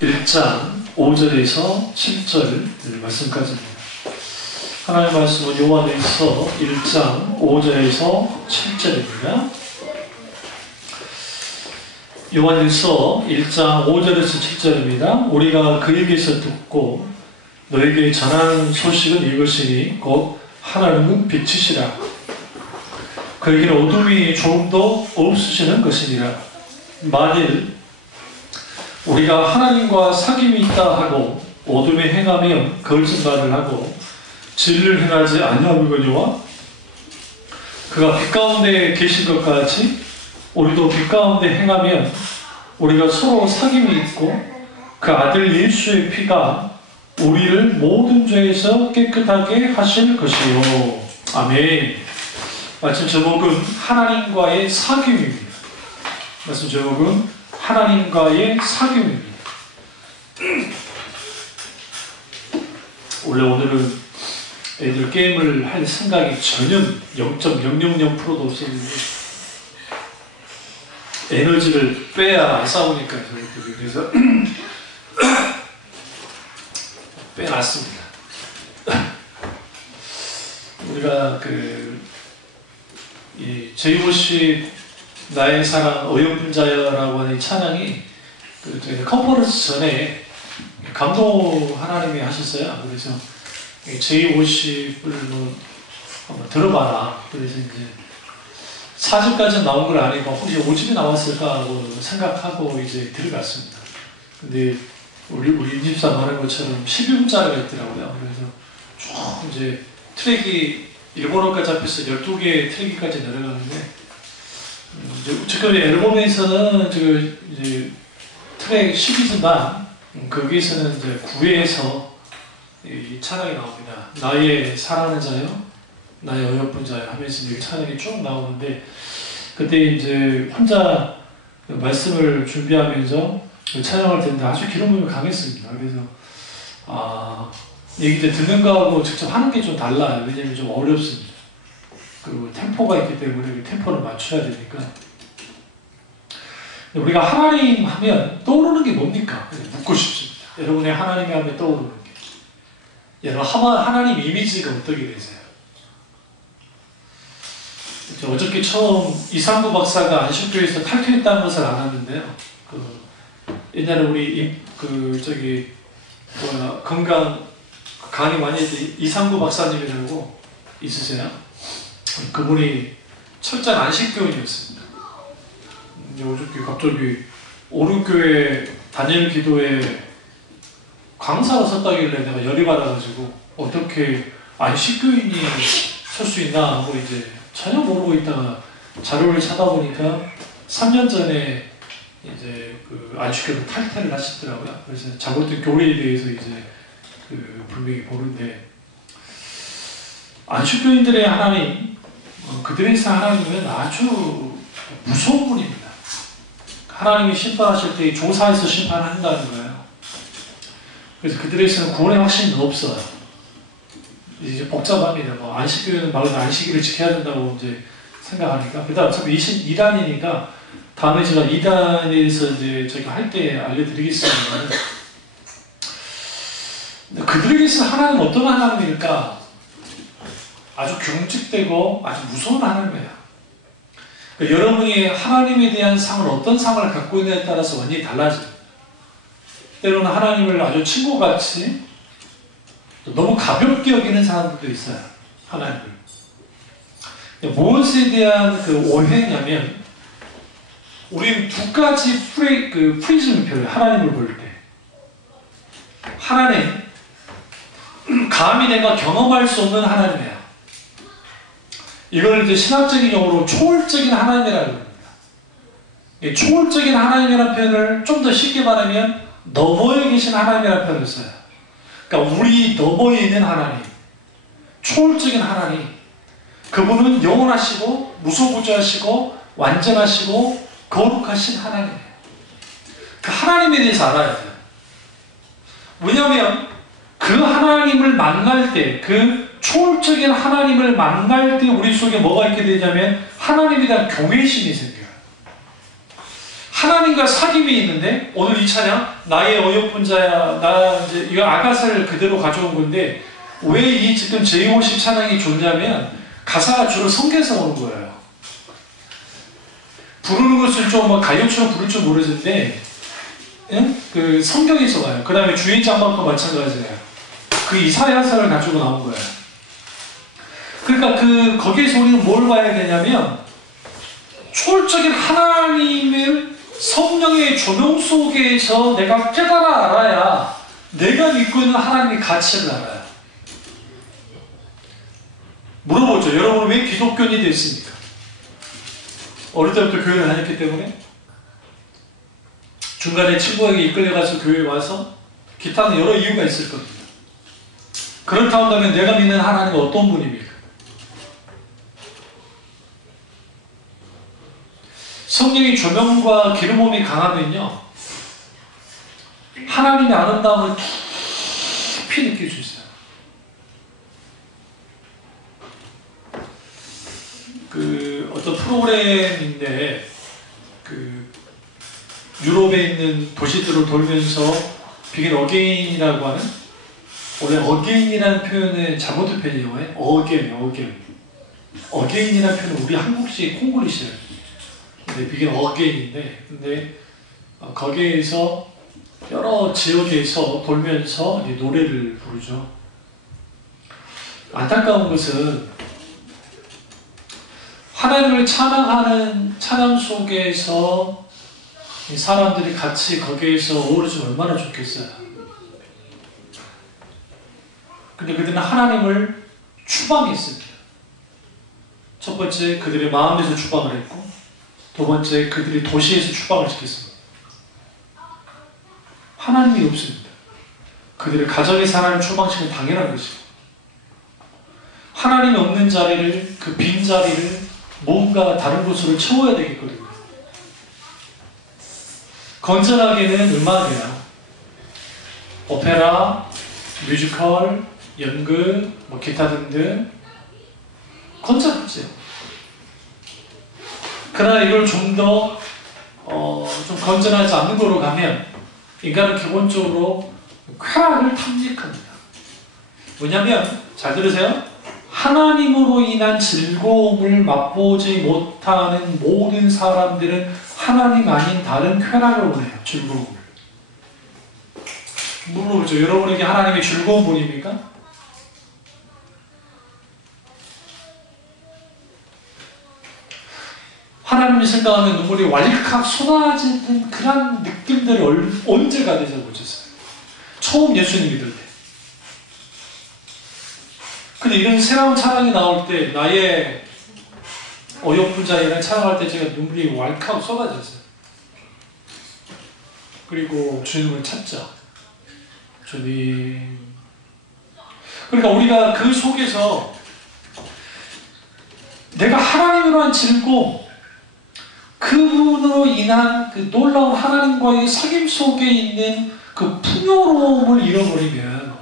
1장 5절에서 7절 말씀까지입니다. 하나님의 말씀은 요한일서 1장 5절에서 7절입니다. 요한일서 1장 5절에서 7절입니다. 우리가 그에게서 듣고 너에게 전하는 소식은 이것이니 곧 하나님은 빛이시라. 그에게는 어둠이 조금도 없으시는 것이니라. 만일 우리가 하나님과 사귐이 있다 하고 어둠에 행하면 거짓말을 하고 진리를 행하지 아니하거니와 그가 빛 가운데 계신 것 같이 우리도 빛 가운데 행하면 우리가 서로 사귐이 있고 그 아들 예수의 피가 우리를 모든 죄에서 깨끗하게 하실 것이요. 아멘. 말씀 제목은 하나님과의 사귐입니다. 말씀 제목은 하나님과의 사귐입니다. 원래 오늘은 애들 게임을 할 생각이 전혀 0.000%도 없었는데 에너지를 빼야 싸우니까 저희들이 그래서 빼놨습니다. 우리가 이 제50 나의 사랑 어여분자여라고 하는 찬양이 저희 컨퍼런스 전에 감독 하나님이 하셨어요. 그래서 제50을 한번 들어봐라. 그래서 이제 4집까지는 나온 걸 아니고 혹시 5집이 나왔을까 하고 생각하고 이제 들어갔습니다. 근데 우리 집사 말한 것처럼 11분짜리가 있더라고요. 그래서 쭉 이제 트랙이 일본어까지 잡혀서 12개의 트랙까지 내려가는데 지금 앨범에서는 이제 트랙 10이지만 거기에서는 이제 9회에서 이 찬양이 나옵니다. 나의 사랑하는 자요, 나의 어여쁜 자요 하면서 이 찬양이 쭉 나오는데 그때 이제 혼자 말씀을 준비하면서 찬양을 듣는데 아주 기름부음이 강했습니다. 그래서 얘기 듣는 거하고 직접 하는 게 좀 달라요. 왜냐면 좀 어렵습니다. 그리고 템포가 있기 때문에 그 템포를 맞춰야 되니까. 우리가 하나님 하면 떠오르는 게 뭡니까? 묻고 싶습니다. 여러분의 하나님이 하면 떠오르는 게. 여러분 하나님 이미지가 어떻게 되세요? 어저께 처음 이상구 박사가 안식교에서 탈퇴했다는 것을 알았는데요. 옛날에 우리 건강 강의 많이 했던 이상구 박사님이라고 있으세요? 그분이 철저한 안식교인이었습니다. 어저께 갑자기 오른교회 단일 기도에 강사로 섰다길래 내가 열이 받아가지고 어떻게 안식교인이 설 수 있나 하고 이제 전혀 모르고 있다가 자료를 찾아보니까 3년 전에 이제 안식교를 탈퇴를 하시더라고요. 그래서 잘못된 교리에 대해서 이제 분명히 보는데 안식교인들의 하나님, 그들의 하나님은 아주 무서운 분입니다. 하나님이 심판하실 때 조사에서 심판한다는 거예요. 그래서 그들에서는 구원의 확신은 없어요. 이제 복잡합니다. 안식교는 말로 안식일을 지켜야 된다고 이제 생각하니까. 그다음 어차피 2단이니까 다음에 제가 2단에서 이제 저희가 할 때 알려드리겠습니다만 그들에게서 하나님은 어떤 하나님일까? 아주 경직되고 아주 무서운 하나님이에요. 그러니까 여러분이 하나님에 대한 상을 어떤 상을 갖고 있느냐에 따라서 완전히 달라져요. 때로는 하나님을 아주 친구같이 너무 가볍게 여기는 사람들도 있어요. 하나님을. 무엇에 대한 오해냐면 우리는 두 가지 프리즘을 펴요. 하나님을 볼 때. 하나님, 감히 내가 경험할 수 없는 하나님이에요. 이걸 이제 신학적인 용어로 초월적인 하나님이라고 합니다. 초월적인 하나님이라는 표현을 좀 더 쉽게 말하면 너머에 계신 하나님이라는 표현을 써요. 그러니까 우리 너머에 있는 하나님, 초월적인 하나님, 그분은 영원하시고 무소부재하시고 완전하시고 거룩하신 하나님이에요. 그 하나님에 대해서 알아야 돼요. 왜냐하면 그 하나님을 만날 때, 그 초월적인 하나님을 만날 때 우리 속에 뭐가 있게 되냐면 하나님에 대한 경외심이 생겨요. 하나님과 사귐이 있는데, 오늘 이 찬양, 나의 어여쁜 자야, 나 이제 이거 아가사를 그대로 가져온 건데, 왜 이 지금 제50 찬양이 좋냐면, 가사가 주로 성경에서 오는 거예요. 부르는 것을 좀 막 가요처럼 부를 줄 모르는데, 응? 그 성경에서 와요. 그 다음에 주의 장막도 마찬가지예요. 그 이사야서를 가지고 나온 거예요. 그러니까 거기에서 우리는 뭘 봐야 되냐면, 초월적인 하나님을 성령의 조명 속에서 내가 깨달아 알아야 내가 믿고 있는 하나님의 가치를 알아요. 물어보죠. 여러분은 왜 기독교인이 됐습니까? 어릴 때부터 교회를 다녔기 때문에? 중간에 친구에게 이끌려가서 교회에 와서? 기타는 여러 이유가 있을 겁니다. 그렇다면 내가 믿는 하나님은 어떤 분입니까? 성령의 조명과 기름붐이 강하면요, 하나님의 아름다움을 깊이 느낄 수 있어요. 어떤 프로그램인데, 유럽에 있는 도시들을 돌면서 비긴 어게인이라고 하는, 원래 어게인이라는 표현은 잘못된 표현이에요. 어게인이라는 표현은 우리 한국식 콩글리시예요. 비긴 어게인인데, 근데 거기에서 여러 지역에서 돌면서 노래를 부르죠. 안타까운 것은 하나님을 찬양하는 찬양 속에서 이 사람들이 같이 거기에서 어우러지면 얼마나 좋겠어요. 근데 그들은 하나님을 추방했습니다. 첫 번째, 그들의 마음에서 추방을 했고, 두 번째, 그들이 도시에서 추방을 시켰습니다. 하나님이 없습니다. 그들의 가정에서 하나님을 추방시키면 당연한 것이고, 하나님이 없는 자리를, 그 빈 자리를 뭔가 다른 곳으로 채워야 되겠거든요. 건전하게는 음악이에요. 오페라, 뮤지컬, 연극, 기타 등등 건전하죠. 그러나 이걸 좀 더 좀 건전하지 않는 거로 가면 인간은 기본적으로 쾌락을 탐닉합니다. 뭐냐면, 잘 들으세요. 하나님으로 인한 즐거움을 맛보지 못하는 모든 사람들은 하나님 아닌 다른 쾌락을 원해요. 즐거움을. 물어보죠. 여러분에게 하나님의 즐거운 분입니까? 하나님이 생각하면 눈물이 왈칵 쏟아지는 그런 느낌들을 언제 가져서 보셨어요? 처음 예수님 믿을 때. 근데 이런 새로운 찬양이 나올 때, 나의 어여쁜 자이라는 찬양할 때 제가 눈물이 왈칵 쏟아졌어요. 그리고 주님을 찾자. 주님. 그러니까 우리가 그 속에서 내가 하나님으로 한 즐거움, 그분으로 인한 그 놀라운 하나님과의 사귐 속에 있는 그 풍요로움을 잃어버리면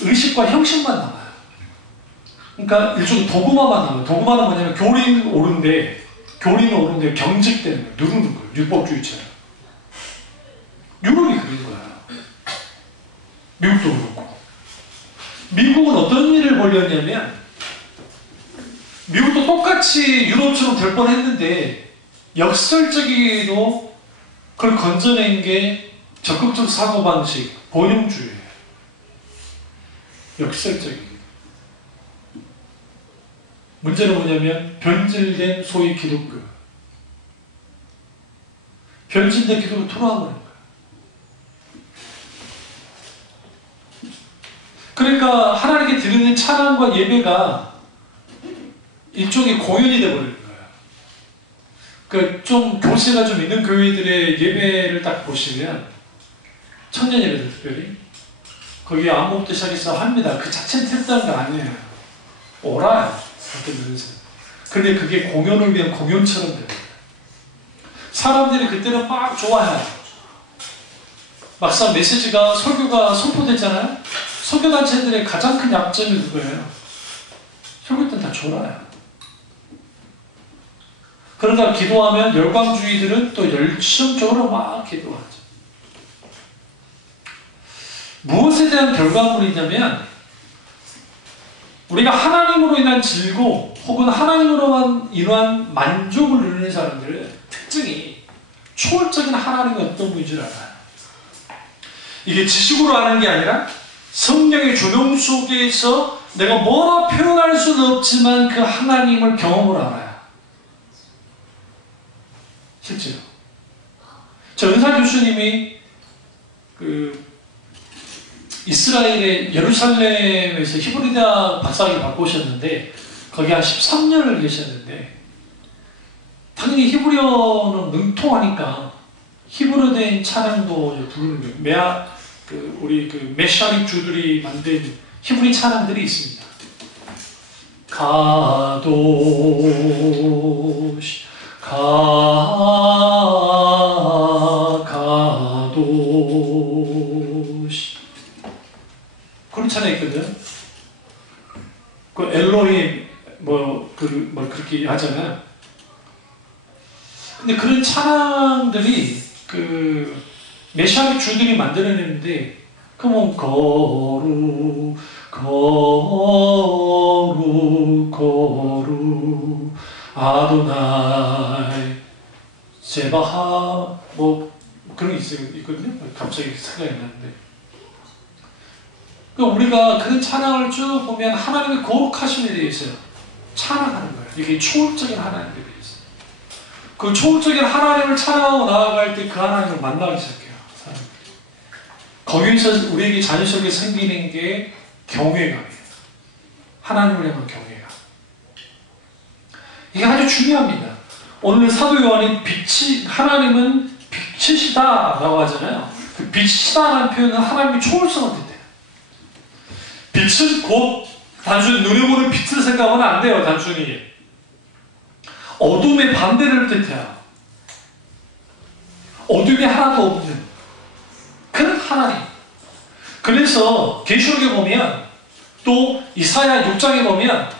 의식과 형식만 남아요. 그러니까 일종의 도구마만 남아요. 도구마는 뭐냐면 교리는 옳은데 경직되는 거예요. 누르는 거예요. 율법주의처럼. 유럽이 그런 거예요. 미국도 그렇고. 미국은 어떤 일을 벌였냐면, 미국도 똑같이 유럽처럼 될 뻔했는데 역설적이게도 그걸 건져낸 게 적극적 사고방식, 번영주의예요. 역설적이게. 문제는 뭐냐면 변질된 소위 기독교. 변질된 기독교 돌아와버린 거예요. 그러니까 하나님께 드리는 찬양과 예배가 일종의 공연이 되어버리는 거예요. 그 좀 교세가 좀 있는 교회들의 예배를 딱 보시면, 청년 예배들 특별히 거기에 안무부터 시작해서 합니다. 그 자체는 특별한 게 아니에요. 오라요. 어떤 면에서. 근데 그게 공연을 위한 공연처럼 돼요. 사람들이 그때는 막 좋아해요. 막상 메시지가, 설교가 선포됐잖아요. 설교단체들의 가장 큰 약점이 그거예요. 설교 때는 다 졸아요. 그러다 기도하면 열광주의들은 또 열정적으로 막 기도하죠. 무엇에 대한 결과물이냐면 우리가 하나님으로 인한 즐거움 혹은 하나님으로만 인한 만족을 누리는 사람들의 특징이 초월적인 하나님의 어떤 분인 줄 알아요. 이게 지식으로 아는 게 아니라 성령의 조명 속에서 내가 뭐라 표현할 수는 없지만 그 하나님을 경험으로 알아요. 실제로. 저 은사 교수님이 이스라엘의 예루살렘에서 히브리대학 박사학위 받고 오셨는데 거기 한 13년을 계셨는데 당연히 히브리어는 능통하니까 히브리어된 찬양도 부르는 거예요. 우리 메샤릭 주들이 만든 히브리 찬양들이 있습니다. 가도시 가도시 그런 찬양이 있거든. 그 엘로힘 그렇게 하잖아요. 근데 그런 찬양들이 메시아의 주들이 만들어냈는데 그러면 거룩 아도나이 제바하 그런 게 있거든요. 갑자기 생각이 났는데 우리가 그런 찬양을 쭉 보면 하나님의 거룩하심에 대해서 찬양하는 거예요. 이게 초월적인 하나님에 대해서. 그 초월적인 하나님을 찬양하고 나아갈 때 그 하나님을 만나기 시작해요. 사람들이. 거기서 우리에게 자연스럽게 생기는 게 경외감이에요. 하나님을 향한 경외감. 이게 아주 중요합니다. 오늘 사도 요한이 하나님은 빛이시다 라고 하잖아요. 그 빛이시다라는 표현은 하나님의 초월성을 뜻해요. 빛은 곧 단순히 눈에 보는 빛을 생각하면 안 돼요. 단순히 어둠의 반대를 뜻해요. 어둠이 하나도 없는 그 하나님. 그래서 계시록에 보면 또 이사야 6장에 보면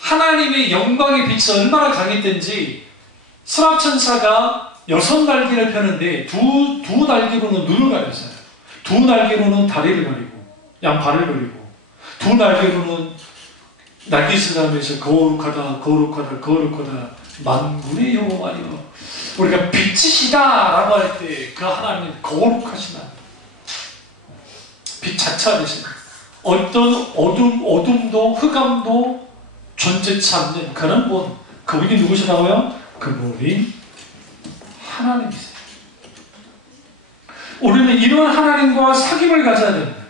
하나님의 영광의 빛이 얼마나 강했던지 스라천사가 6날개를 펴는데 두 날개로는 눈을 가렸어요. 두 날개로는 다리를 가리고 양발을 가리고 두 날개로는 날개짓하면서 거룩하다 거룩하다 거룩하다 만군의 여호와여. 우리가 빛이시다 라고 할 때 그 하나님은 거룩하시다. 빛 자체가 되신 어떤 어둠도 흑암도 존재치 않는 그런 분. 그분이 누구시라고요? 그분이 하나님이세요. 우리는 이런 하나님과 사귐을 가져야 됩니다.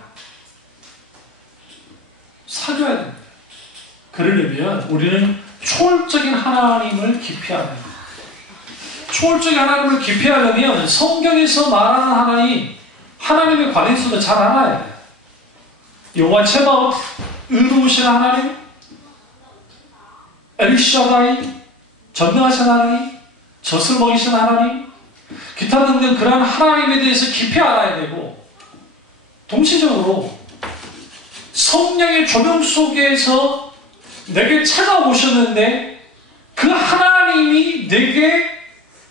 사귀어야 됩니다. 그러려면 우리는 초월적인 하나님을 기피해야 됩니다. 초월적인 하나님을 기피하려면 성경에서 말하는 하나님에 관해서도 잘 알아야 돼요. 여호와 츠바옷, 의로우신 하나님, 엘샤다이, 전능하신 하나님, 젖을 먹이신 하나님, 기타 등등 그러한 하나님에 대해서 깊이 알아야 되고, 동시적으로 성령의 조명 속에서 내게 찾아오셨는데 그 하나님이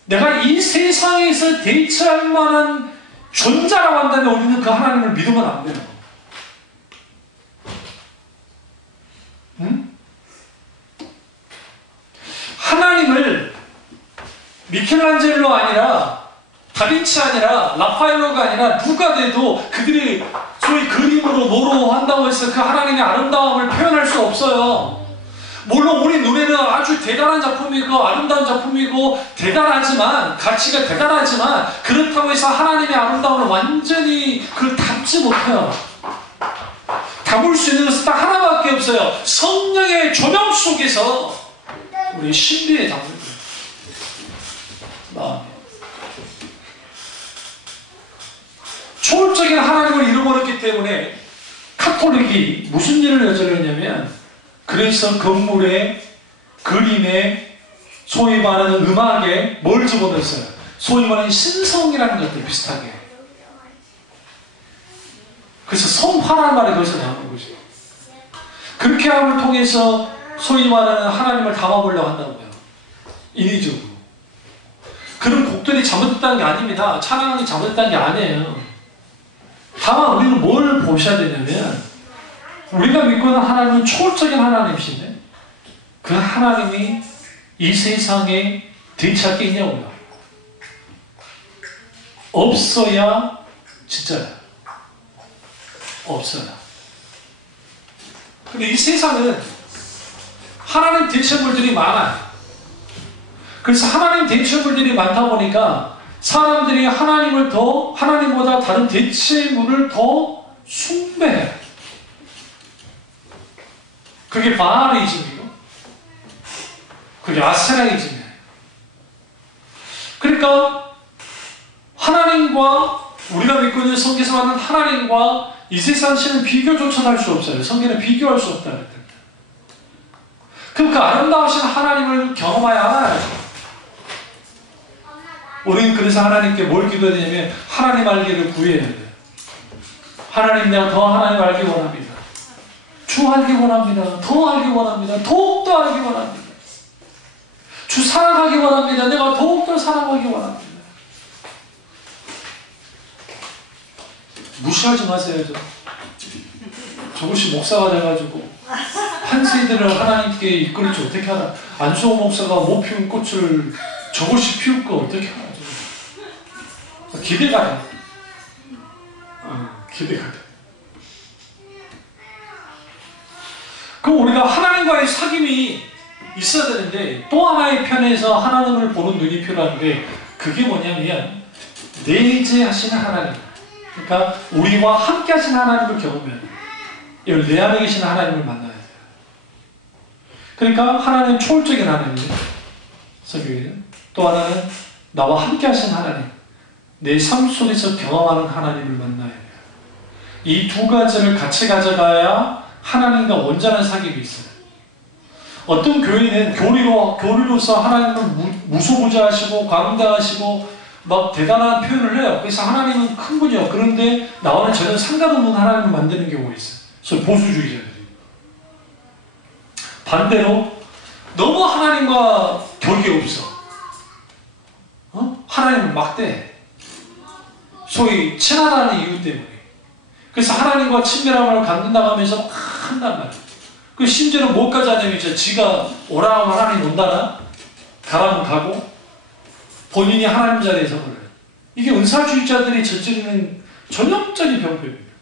내가 이 세상에서 대처할 만한 존재라고 한다면 우리는 그 하나님을 믿으면 안 돼요. 응? 하나님을 미켈란젤로 아니라 다빈치 아니라 라파엘로가 아니라 누가 돼도 그들이 소위 그림으로 뭐로 한다고 해서 그 하나님의 아름다움을 표현할 수 없어요. 물론 우리 눈에는 아주 대단한 작품이고 아름다운 작품이고 대단하지만 가치가 대단하지만 그렇다고 해서 하나님의 아름다움을 완전히 그걸 담지 못해요. 담을 수 있는 것은 딱 하나밖에 없어요. 성령의 조명 속에서 우리 신비에 담는 거예요. 초월적인 하나님을 잃어버렸기 때문에 카톨릭이 무슨 일을 저질렀냐면 그래서 건물에 그림에 소위 말하는 음악에 뭘 집어넣었어요? 소위 말하는 신성이라는 것들 비슷하게. 그래서 성화라는 말이 거기서 나오는 거죠. 그렇게 함을 통해서 소위 말하는 하나님을 담아보려고 한다고요. 인위적으로. 곡들이 잘못됐다는 게 아닙니다. 찬양이 잘못됐다는 게 아니에요. 다만 우리는 뭘 보셔야 되냐면 우리가 믿고 있는 하나님은 초월적인 하나님이신데 그 하나님이 이 세상에 대체할 게 있냐고요. 없어야 진짜야. 없어요. 근데 이 세상은 하나님 대체물들이 많아요. 그래서 하나님 대체물들이 많다 보니까 사람들이 하나님보다 다른 대체물을 더 숭배해요. 그게 바알이즘이고 그게 아세라이즘이에요. 그러니까 하나님과 우리가 믿고 있는 성경에서 말하는 하나님과 이 세상 신은 비교조차 할 수 없어요. 성경은 비교할 수 없다 그랬다. 그럼 그 아름다우신 하나님을 경험하여 알아야죠. 우리는 그래서 하나님께 뭘 기도해야 되냐면 하나님 알기를 구해야 돼요. 하나님 내가 더 하나님 알기 원합니다. 주 알기 원합니다. 더 알기 원합니다. 더욱더 알기 원합니다. 주 사랑하기 원합니다. 내가 더욱더 사랑하기 원합니다. 무시하지 마세요. 저것이 목사가 돼가지고 한 세대를 하나님께 이끌지 어떻게 하나. 안수호 목사가 못 피운 꽃을 저것이 피울 거 어떻게 하나. 기대가 돼. 기대가 돼. 그럼 우리가 하나님과의 사귐이 있어야 되는데 또 하나의 편에서 하나님을 보는 눈이 필요한데 그게 뭐냐면 내재하시는 하나님. 그러니까 우리와 함께 하시는 하나님을 경험해야 돼요. 내 안에 계시는 하나님을 만나야 돼요. 그러니까 하나님 초월적인 하나님 성경에는 또 하나는 나와 함께 하시는 하나님 내 삶 속에서 경험하는 하나님을 만나야 돼요. 이 두 가지를 같이 가져가야 하나님과 온전한 사귐이 있어요. 어떤 교회는 교리로서 하나님을 무소부지하시고 광대하시고 막 대단한 표현을 해요. 그래서 하나님은 큰 분이요. 그런데 나와는 전혀 상관없는 하나님을 만드는 경우가 있어요. 그래서 보수주의자들이. 반대로 너무 하나님과 격이 없어. 하나님을 막대. 소위 친하다는 이유 때문에. 그래서 하나님과 친밀함을 갖는다고 하면서 막 한단 말이에요. 그 심지어는 뭐까지 하냐면 지가 오라고 하나님 온다나 가라면 가고 본인이 하나님 자리에 서버려요. 이게 은사주의자들이 저지르는 전형적인 병법입니다.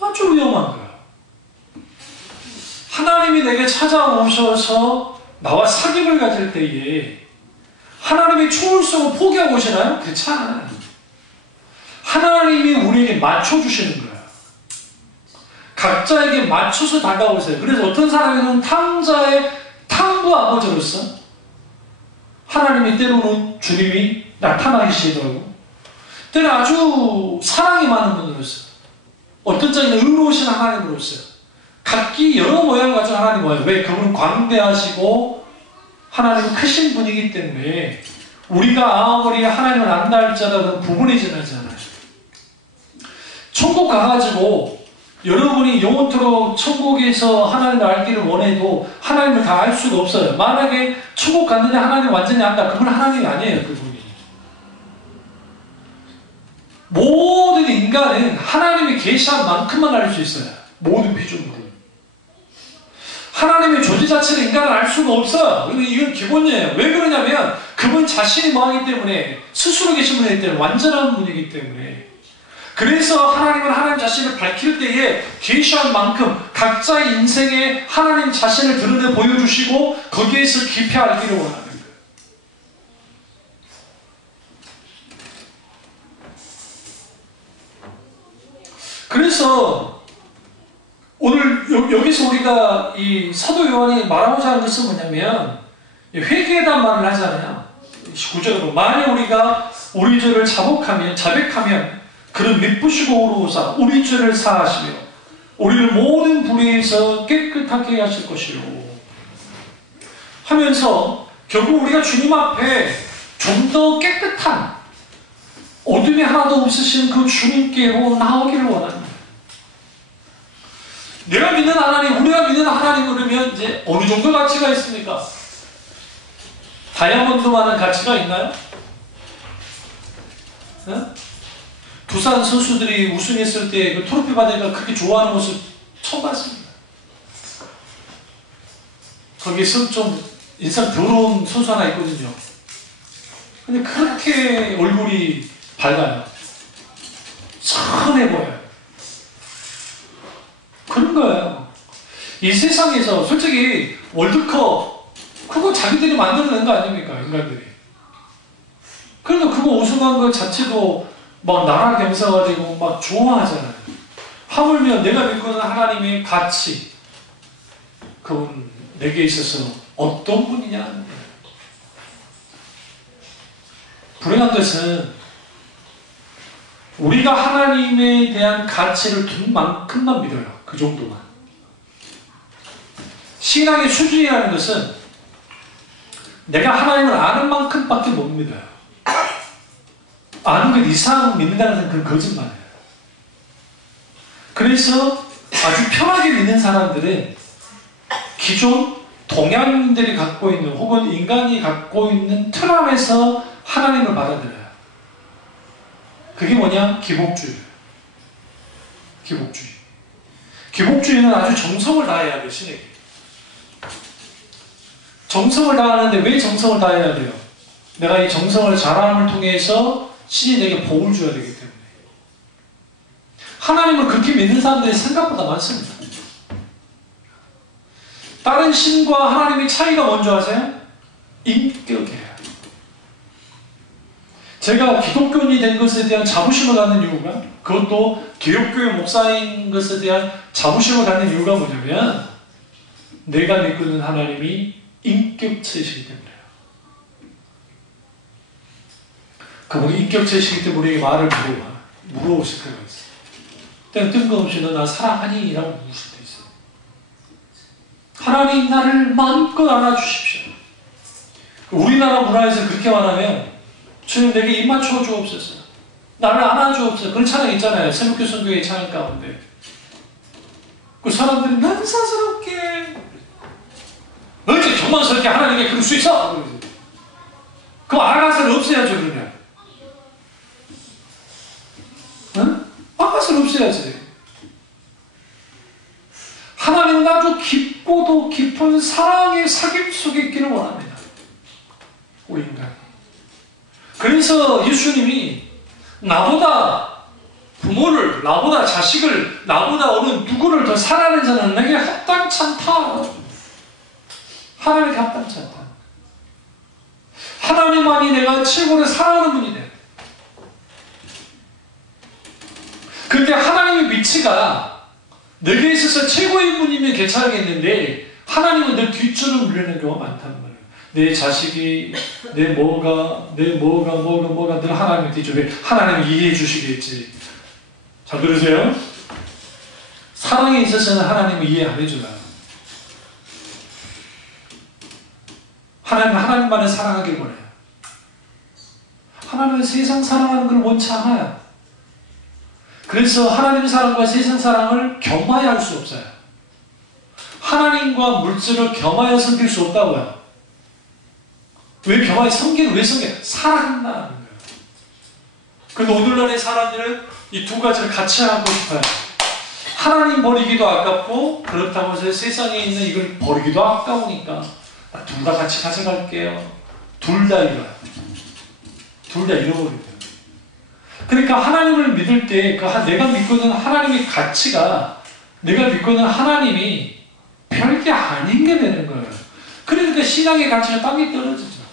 아주 위험한 거야. 하나님이 내게 찾아오셔서 나와 사귐을 가질 때에 하나님의 초월성을 포기하고 오시나요? 그렇지 않아요. 하나님이 우리에게 맞춰주시는 거예요. 각자에게 맞춰서 다가오세요. 그래서 어떤 사람에는 탕자의 탕부 아버지로서 하나님이 때로는 주님이 나타나시더라고. 때는 아주 사랑이 많은 분으로서 어떤 장에는 의로우신 하나님으로서 각기 여러 모양을 가진 하나님 와요. 왜? 그분은 광대하시고 하나님은 크신 분이기 때문에 우리가 아무리 하나님을 안다 할지라도 구분이 지나지 않아요. 천국 가가지고 여러분이 영원토록 천국에서 하나님을 알기를 원해도 하나님을 다 알 수가 없어요. 만약에 천국 갔는데 하나님 완전히 안다. 그분 하나님이 아니에요. 그분이. 모든 인간은 하나님이 계시한 만큼만 알 수 있어요. 모든 피조물은. 하나님의 존재 자체를 인간은 알 수가 없어요. 이건 기본이에요. 왜 그러냐면 그분 자신이 뭐하기 때문에 스스로 계신 분이기 때문에 완전한 분이기 때문에 그래서 하나님은 하나님 자신을 밝힐 때에 계시한 만큼 각자의 인생에 하나님 자신을 드러내 보여주시고 거기에서 깊이 알기를 원하는 거예요. 그래서 오늘 여기서 우리가 이 사도 요한이 말하고자 하는 것은 뭐냐면 회개에 대한 말을 하잖아요. 19절로 만약 우리가 우리 죄를 자백하면 그는 미쁘시고 의로우사 우리 죄를 사하시며 우리를 모든 불의에서 깨끗하게 하실 것이요 하면서 결국 우리가 주님 앞에 좀 더 깨끗한 어둠이 하나도 없으신 그 주님께로 나오기를 원합니다. 내가 믿는 하나님, 우리가 믿는 하나님 그러면 이제 어느 정도 가치가 있습니까? 다이아몬드만한 가치가 있나요? 어? 두산 선수들이 우승했을 때 그 트로피 받으니까 그렇게 좋아하는 모습 처음 봤습니다. 거기서 좀 인상 더러운 선수 하나 있거든요. 근데 그렇게 얼굴이 밝아요. 선해 보여요. 그런 거예요. 이 세상에서 솔직히 월드컵 그거 자기들이 만들어낸 거 아닙니까? 인간들이. 그러니까 그거 우승한 것 자체도 막 나라 경사가 되고 막 좋아하잖아요. 하물며 내가 믿고 있는 하나님의 가치, 그분 내게 있어서 어떤 분이냐. 불행한 것은 우리가 하나님에 대한 가치를 둔 만큼만 믿어요. 그 정도만. 신앙의 수준이라는 것은 내가 하나님을 아는 만큼밖에 못 믿어요. 아는 것 이상 믿는다는 건 거짓말이에요. 그래서 아주 편하게 믿는 사람들은 기존 동양인들이 갖고 있는 혹은 인간이 갖고 있는 틀 안에서 하나님을 받아들여요. 그게 뭐냐? 기복주의. 기복주의. 기복주의는 아주 정성을 다해야 돼요. 신에게. 정성을 다하는데 왜 정성을 다해야 돼요? 내가 이 정성을 잘함을 통해서 신이 내게 복을 줘야 되기 때문에. 하나님을 그렇게 믿는 사람들이 생각보다 많습니다. 다른 신과 하나님의 차이가 뭔지 아세요? 인격이에요. 제가 기독교인이 된 것에 대한 자부심을 갖는 이유가, 그것도 개혁교회 목사인 것에 대한 자부심을 갖는 이유가 뭐냐면 내가 믿고 있는 하나님이 인격체이시기 때문에요. 그분이 인격체이시기 때문에 우리에게 말을 물어오실 필요가 있어요. 때는 뜬금없이 너 나 사랑하니? 라고 묻을 때 있어요. 하나님 나를 마음껏 안아주십시오. 우리나라 문화에서 그렇게 말하면 주님 내게 입 맞춰 주옵소서. 나를 안아주옵소서. 그런 찬양 있잖아요. 새벽교 선교의 찬양 가운데. 그 사람들이 난사스럽게 어째 조만스럽게 하나님께 그럴 수 있어? 그거 알아서는 없애야죠. 그러면 응? 알아서는 없애야지. 하나님은 아주 깊고도 깊은 사랑의 사귐 속에 있기를 원합니다. 우리 인간이. 그래서 예수님이 나보다 부모를, 나보다 자식을, 나보다 어느 누구를 더 사랑하는 자는 내게 합당치 않다. 하나님께 합당치 않다. 하나님만이 내가 최고로 사랑하는 분이네. 그런데 하나님의 위치가 내게 있어서 최고의 분이면 괜찮겠는데 하나님은 내 뒷줄을 물리는 경우가 많다는 거예요. 내 자식이, 내 뭐가 늘 하나님 뒷줄에 하나님을 이해해 주시겠지. 잘 들으세요? 사랑에 있어서는 하나님을 이해 안 해주나요? 하나님만을 사랑하길 원해요. 하나님은 세상 사랑하는 걸 원치 않아요. 그래서 하나님 사랑과 세상 사랑을 겸하여 할 수 없어요. 하나님과 물질을 겸하여 섬길 수 없다고요. 왜 겸하여 섬기는? 왜 섬겨? 사랑한다는 거예요. 그런데 오늘날의 사람들은 이 두 가지를 같이 하고 싶어요. 하나님 버리기도 아깝고 그렇다고 해서 세상에 있는 이걸 버리기도 아까우니까 둘 다 같이 가져갈게요. 둘 다 잃어요. 둘 다 잃어버립니다. 그러니까 하나님을 믿을 때 내가 믿고 있는 하나님의 가치가 내가 믿고 있는 하나님이 별게 아닌 게 되는 거예요. 그러니까 신앙의 가치가 땅에 떨어지죠.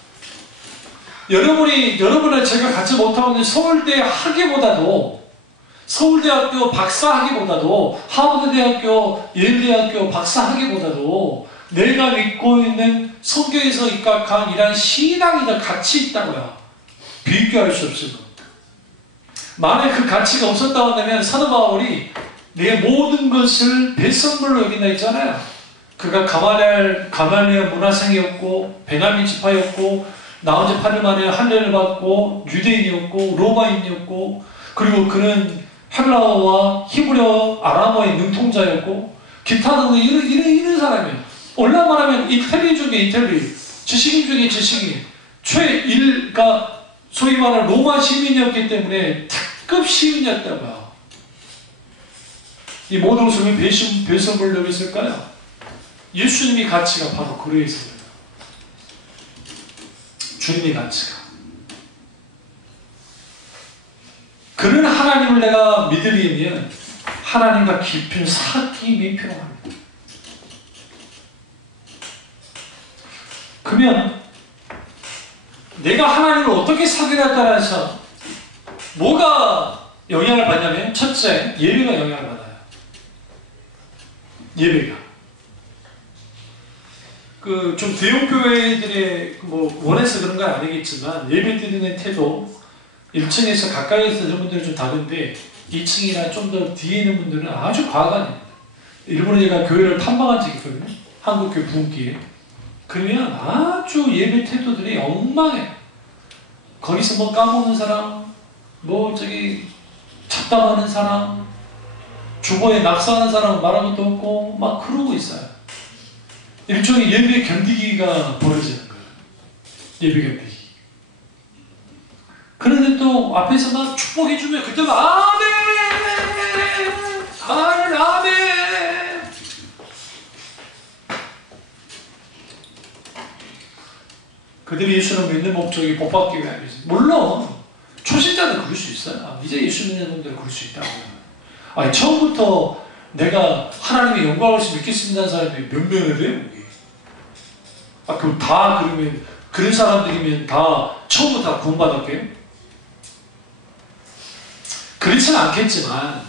여러분을 제가 갖지 못하고 있는 서울대 학위보다도 서울대학교 박사학위보다도 하버드대학교, 예일대학교 박사학위보다도 내가 믿고 있는 성경에서 입각한 이러한 신앙이 더 가치 있다고요. 비교할 수 없을 겁니다. 만약 그 가치가 없었다고 한다면 사도 바울이 내 모든 것을 배선물로 여긴다 했잖아요. 그가 가말리엘 문화생이었고 베냐민 지파였고 나온 지 8일 만에 할례를 받고 유대인이었고 로마인이었고 그리고 그는 헬라어와 히브리어 아람어의 능통자였고 기타 등등 이런 사람이에요. 올라 말하면 이탈리 중에 이탈리, 지식인 중에 지식인, 소위 말하는 로마 시민이었기 때문에 특급 시민이었다고요. 이 모든 것을 왜 배신을 여겼을까요? 예수님의 가치가 바로 그러해 있습니다. 주님의 가치가. 그런 하나님을 내가 믿으려면 하나님과 깊은 사귐이 필요합니다. 그러면 내가 하나님을 어떻게 사귀냐에 따라서 뭐가 영향을 받냐면, 첫째, 예배가 영향을 받아요. 예배가. 좀 대형교회들의 원해서 그런 건 아니겠지만, 예배 드리는 태도, 1층에서 가까이에서 이런 분들은 좀 다른데, 2층이나 좀 더 뒤에 있는 분들은 아주 과감합니다. 일본에 제가 교회를 탐방한 적이 있거든요. 한국교회 부흥기에. 그러면 아주 예배 태도들이 엉망해요. 거기서 까먹는 사람, 잡담하는 사람, 주보에 낙서하는 사람 말한 것도 없고, 막 그러고 있어요. 일종의 예배 견디기가 벌어지는 거예요. 예배 견디기. 그런데 또 앞에서 막 축복해주면 그때 막 아멘! 아멘! 그들이 예수를 믿는 목적이 복받기 위함이지. 물론 초신자는 그럴 수 있어요. 이제 예수 믿는 분들은 그럴 수 있다고요. 처음부터 내가 하나님의 영광을 믿겠습니다 하는 사람이 몇 명을 돼요? 그럼 다 그러면 그런 사람들이면 다 처음부터 다 구원받았게요? 그렇지는 않겠지만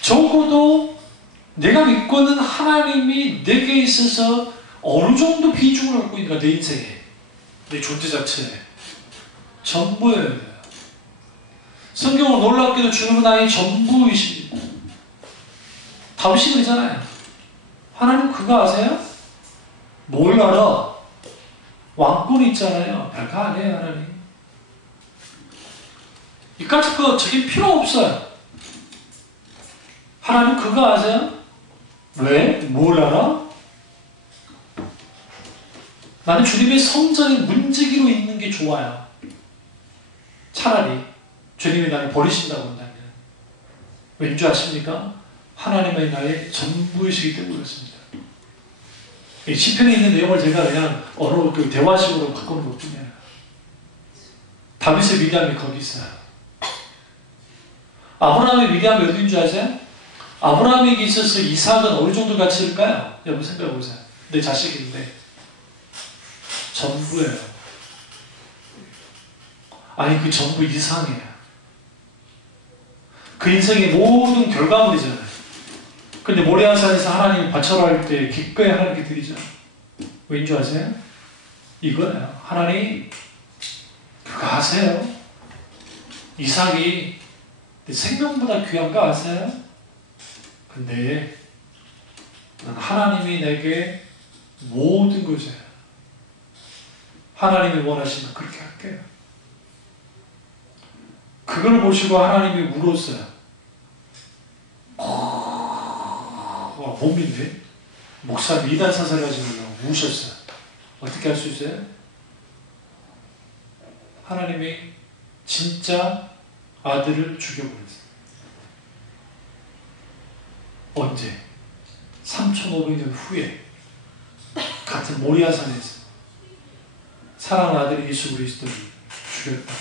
적어도 내가 믿고 있는 하나님이 내게 있어서 어느 정도 비중을 갖고 있는가, 내 인생에, 내 존재 자체에 전부예요. 성경은 놀랍게도 주님은 나의 전부이십니다. 다윗이 그러잖아요. 하나님 그거 아세요? 뭘 알아? 왕권이 있잖아요. 별거 아니에요, 하나님. 이까짓 거 저기 필요 없어요. 하나님 그거 아세요? 왜? 뭘 알아? 나는 주님의 성전에 문지기로 있는 게 좋아요. 차라리 주님이 나를 버리신다고 한다면. 왠지 아십니까? 하나님의 나의 전부이시기 때문에 그렇습니다. 시편에 있는 내용을 제가 그냥 어느 대화식으로 바꾸는 것뿐이에요. 다윗의 위대함이 거기 있어요. 아브라함의 위대함이 어디인 줄 아세요? 아브라함에게 있어서 이삭은 어느 정도 가치일까요? 여러분 생각해 보세요. 내 자식인데 전부예요. 그 전부 이상이에요. 그 인생의 모든 결과물이잖아요. 근데 모리아산에서 하나님이 바쳐할 때 기꺼이 하나님께 드리죠. 왠지 아세요? 이거예요. 하나님 그거 아세요? 이삭이 내 생명보다 귀한 거 아세요? 근데 난 하나님이 내게 모든 것을 하나님이 원하시면 그렇게 할게요. 그걸 보시고 하나님이 울었어요. 몸인데 목사님 이단 사살 가지고 우셨어요. 어떻게 할 수 있어요? 하나님이 진짜 아들을 죽여버렸어요. 언제? 3500년 후에 같은 모리아산에서 사랑하는 아들 예수 그리스도를 죽였다.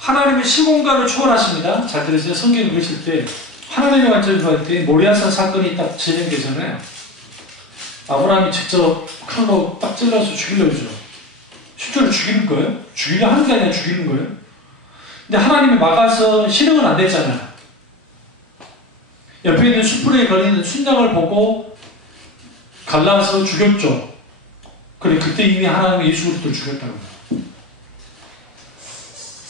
하나님의 시공간을 초월하십니다. 잘 들으세요. 성경을 보실 때 하나님의 관점을 볼 때 모리아산 사건이 딱 진행되잖아요. 아브라함이 직접 칼로 딱 찔러서 죽이려고 하죠. 실제로 죽이는 거예요? 죽이려 하는 게 아니라 죽이는 거예요? 근데 하나님이 막아서 실행은 안 됐잖아요. 옆에 있는 숯불에 걸리는 순장을 보고 갈라서 죽였죠. 그때 이미 하나님이 예수 그리스도를 죽였다고요.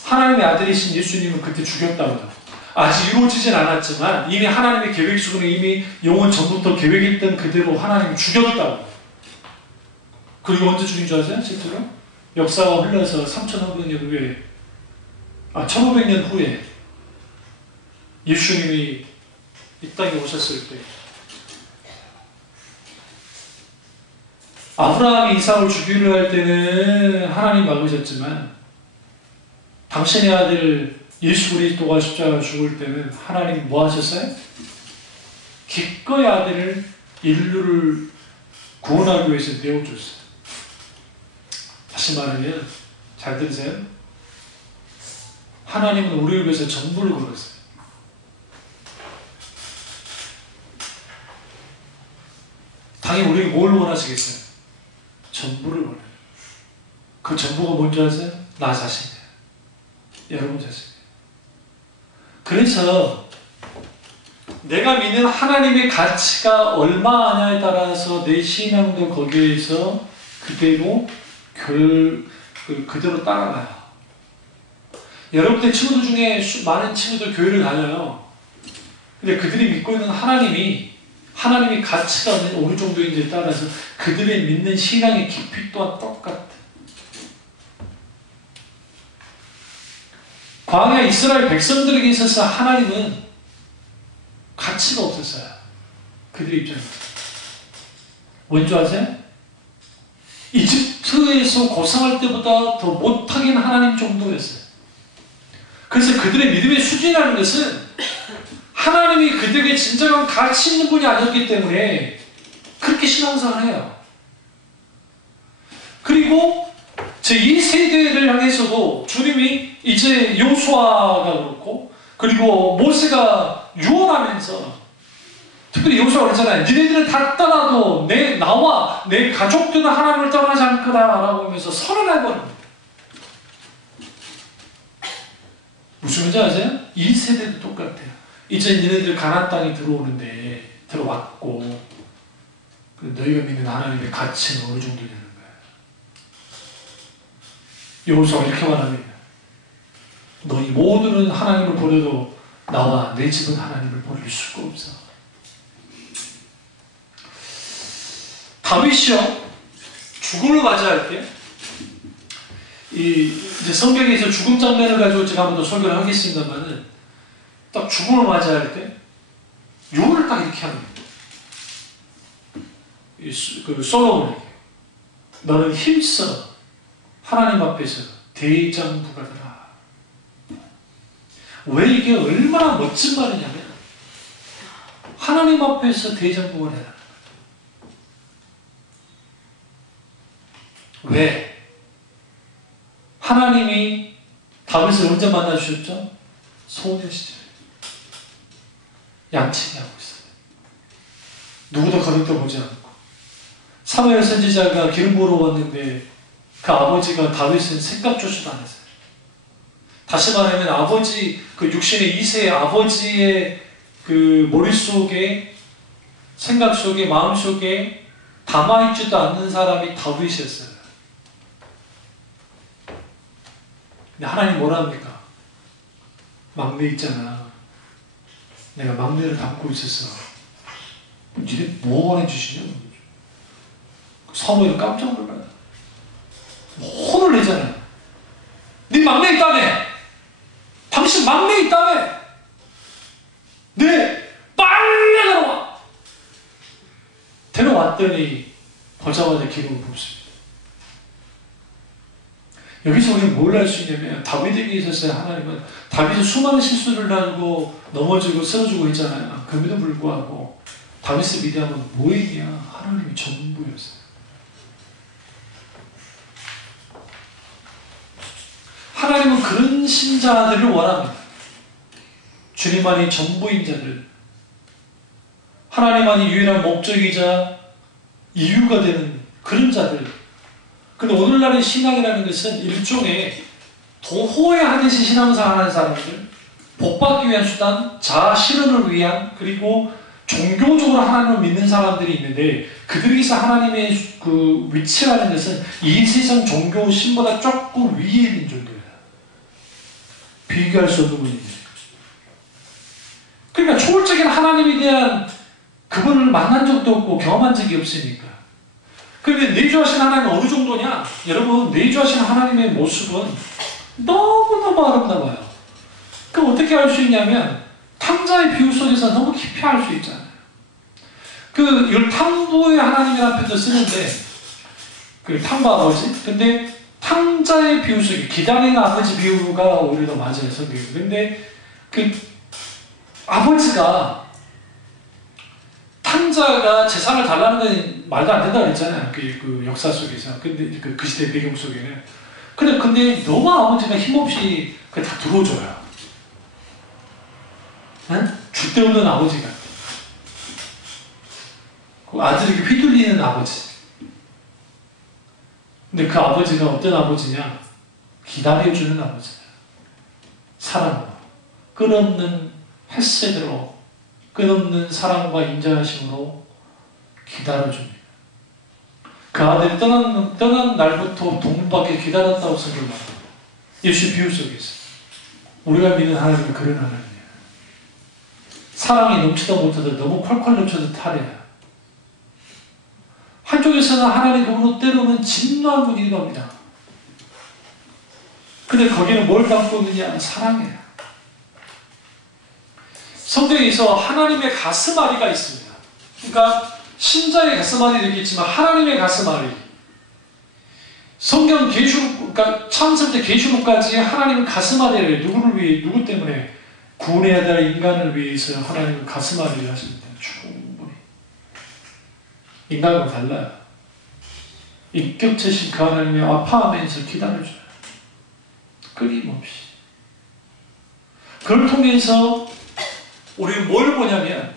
하나님의 아들이신 예수님을 그때 죽였다고요. 아직 이루어지진 않았지만 이미 하나님의 계획 속에는 이미 영원 전부터 계획했던 그대로 하나님이 죽였다고요. 그리고 언제 죽인 줄 아세요? 실제로? 역사가 흘러서 3500년 후에 1500년 후에 예수님이 이 땅에 오셨을 때 아브라함이 이삭을 죽이려 할 때는 하나님 막으셨지만 당신의 아들 예수 그리스도가 십자가 죽을 때는 하나님 뭐 하셨어요? 기꺼이 아들을 인류를 구원하기 위해서 내어줬어요. 다시 말하면 잘 들으세요. 하나님은 우리를 위해서 전부를 걸었어요. 당연히 우리가 뭘 원하시겠어요? 전부를 원해요. 그 전부가 뭔지 아세요? 나 자신이에요. 여러분 자신이에요. 그래서 내가 믿는 하나님의 가치가 얼마냐에 따라서 내 신앙도 거기에서 그대로 그대로 따라가요. 여러분들 친구들 중에 많은 친구들 교회를 다녀요. 근데 그들이 믿고 있는 하나님의 가치가 어느 정도인지에 따라서 그들의 믿는 신앙의 깊이 또한 똑같아. 광야 이스라엘 백성들에게 있어서 하나님은 가치가 없었어요. 그들의 입장에서. 뭔지 아세요? 이집트에서 고생할 때보다 더 못하긴 하나님 정도였어요. 그래서 그들의 믿음의 수준이라는 것은 하나님이 그들에게 진정한 가치 있는 분이 아니었기 때문에 그렇게 신앙생활을 해요. 그리고 제2세대를 향해서도 주님이 이제 요수아가 그렇고 그리고 모세가 유언하면서 특별히 요수아가 그랬잖아요. 니네들은 다 떠나도 나와 내 가족들은 하나님을 떠나지 않을 거다라고 하면서 선언해버립니다. 무슨 말인지 아세요? 1세대도 똑같아요. 이제 니네들 가나안 땅에 들어오는데 들어왔고 너희가 믿는 하나님의 가치는 어느 정도 되는 거예요. 여호수아가 이렇게 말합니다. 너희 모두는 하나님을 버려도 나와 내 집은 하나님을 버릴 수가 없어. 다윗이요 죽음을 맞이할 때 이제 성경에서 죽음 장면을 가지고 제가 한번 더 설교를 하겠습니다만은 딱 죽음을 맞이할 때 요를 딱 이렇게 합니다. 솔로몬에게 너는 힘써 하나님 앞에서 대장부가 되라. 왜 이게 얼마나 멋진 말이냐면 하나님 앞에서 대장부가 되라. 왜? 하나님이 다윗을 언제 만나주셨죠? 소년 시절에 양치기 하고 있어요. 누구도 거들떠보지 않고 사무엘 선지자가 기름 부으러 왔는데 그 아버지가 다윗은 생각조차도 안 했어요. 다시 말하면 아버지 그 육신의 2세의 아버지의 그 머릿속에 생각 속에 마음속에 담아있지도 않는 사람이 다윗이었어요. 근데 하나님 뭐라 합니까? 막내 있잖아. 내가 막내를 담고 있었어. 니네 뭐 원해주시냐? 사무엘은 깜짝 놀라요. 혼을 내잖아요. 네 막내 있다며. 당신 막내 있다며. 네 빨리 데려와. 데려왔더니 보자마자 기름을 붓습니다. 여기서 우리는 뭘 알 수 있냐면 다윗에게 있어서 하나님은 다윗이 수많은 실수를 하고 넘어지고 쓰러지고 있잖아요. 그럼에도 불구하고 다윗의 미담은 뭐였냐? 하나님이 전부였어요. 하나님은 그런 신자들을 원합니다. 주님만이 전부인 자들, 하나님만이 유일한 목적이자 이유가 되는 그런 자들. 근데 오늘날의 신앙이라는 것은 일종의 도호해하듯이 신앙생활하는 사람들, 복받기 위한 수단, 자아 실현을 위한, 그리고 종교적으로 하나님을 믿는 사람들이 있는데 그들에게서 하나님의 그 위치라는 것은 이 세상 종교 신보다 조금 위에 있는 정도예요. 비교할 수 없는 분이죠. 그러니까 초월적인 하나님에 대한 그분을 만난 적도 없고 경험한 적이 없으니까. 그런데 내주하신 하나님은 어느 정도냐? 여러분, 내주하신 하나님의 모습은 너무너무 아름다워요. 그럼 어떻게 알 수 있냐면 탕자의 비유 속에서 너무 깊이 알 수 있잖아요. 그 탕부의 하나님이라는 표현을 쓰는데 그 탕과 아버지. 근데 탕자의 비유 속에 기다리는 아버지 비유가 오히려 더 맞아요, 성경에. 근데 그 아버지가 탕자가 재산을 달라는 건 말도 안 된다고 했잖아요. 그 역사 속에서. 근데 그 시대 배경 속에는. 근데 너무 아버지가 힘없이 그 다 들어줘요. 응? 줏대 없는 아버지가. 그 아들에게 휘둘리는 아버지. 근데 그 아버지가 어떤 아버지냐? 기다려주는 아버지야. 사랑으로. 끝없는 햇새대로, 끝없는 사랑과 인자하심으로 기다려줍니다. 그 아들이 떠난 날부터 동문밖에 기다렸다고 성경 말합니다. 예수 비유 속에서. 우리가 믿는 하나님은 그런 하나님이에요. 사랑이 넘치다 못해도 너무 콸콸 넘쳐도 탈이에요. 한쪽에서는 하나님 그분으로 때로는 진노한 분위기가 옵니다. 근데 거기는 뭘 담고 있느냐? 사랑이에요. 성경에서 하나님의 가슴앓이가 있습니다. 그러니까 신자의 가슴앓이도 있겠지만 하나님의 가슴앓이. 성경 계시록, 그러니까 창세부터 계시록까지 하나님은 가슴앓이를 누구를 위해, 누구 때문에 구원해야 될 인간을 위해서 하나님은 가슴앓이를 하십니다. 충분히. 인간과 달라요. 인격체신 그 하나님의 아파하면서 기다려줘요. 끊임없이. 그걸 통해서 우리는 뭘 보냐면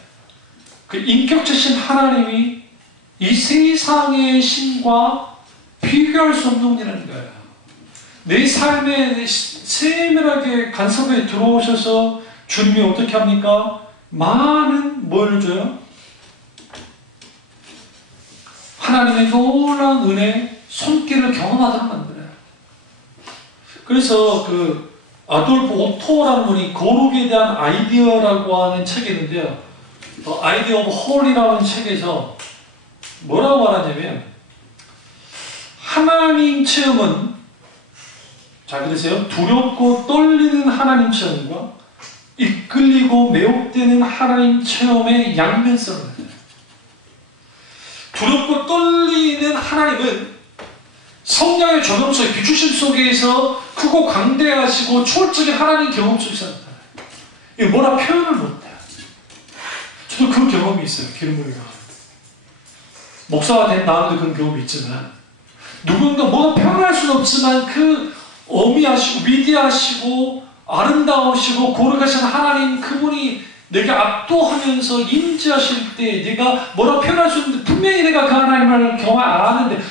그 인격체신 하나님이 이 세상의 신과 비교할 수 없는 분이라는 거예요. 내 삶에 세밀하게 간섭에 들어오셔서 주님이 어떻게 합니까? 많은 뭘 줘요? 하나님의 놀라운 은혜, 손길을 경험하도록 만들어요. 그래서 그 아돌프 오토라는 분이 거룩에 대한 아이디어라고 하는 책이 있는데요. 아이디어 오브 홀이라는 책에서 뭐라고 말하냐면 하나님 체험은, 자 그러세요, 두렵고 떨리는 하나님 체험과 이끌리고 매혹되는 하나님 체험의 양면성을 가져요. 두렵고 떨리는 하나님은 성령의 조명 속, 비추심 속에서 크고 강대하시고 초월적인 하나님 경험 속에서 나타나요. 이거 뭐라 표현을 못해요. 저도 그 경험이 있어요. 기름 부음이 강할 때. 목사가 된 다음에도 그런 경험이 있지만 누군가 뭐가 표현할 수는 없지만 그 어미하시고 위대하시고 아름다우시고 거룩하신 하나님 그분이 내게 압도하면서 임재하실 때 내가 뭐라 표현할 수 없는데 분명히 내가 그 하나님을 아는데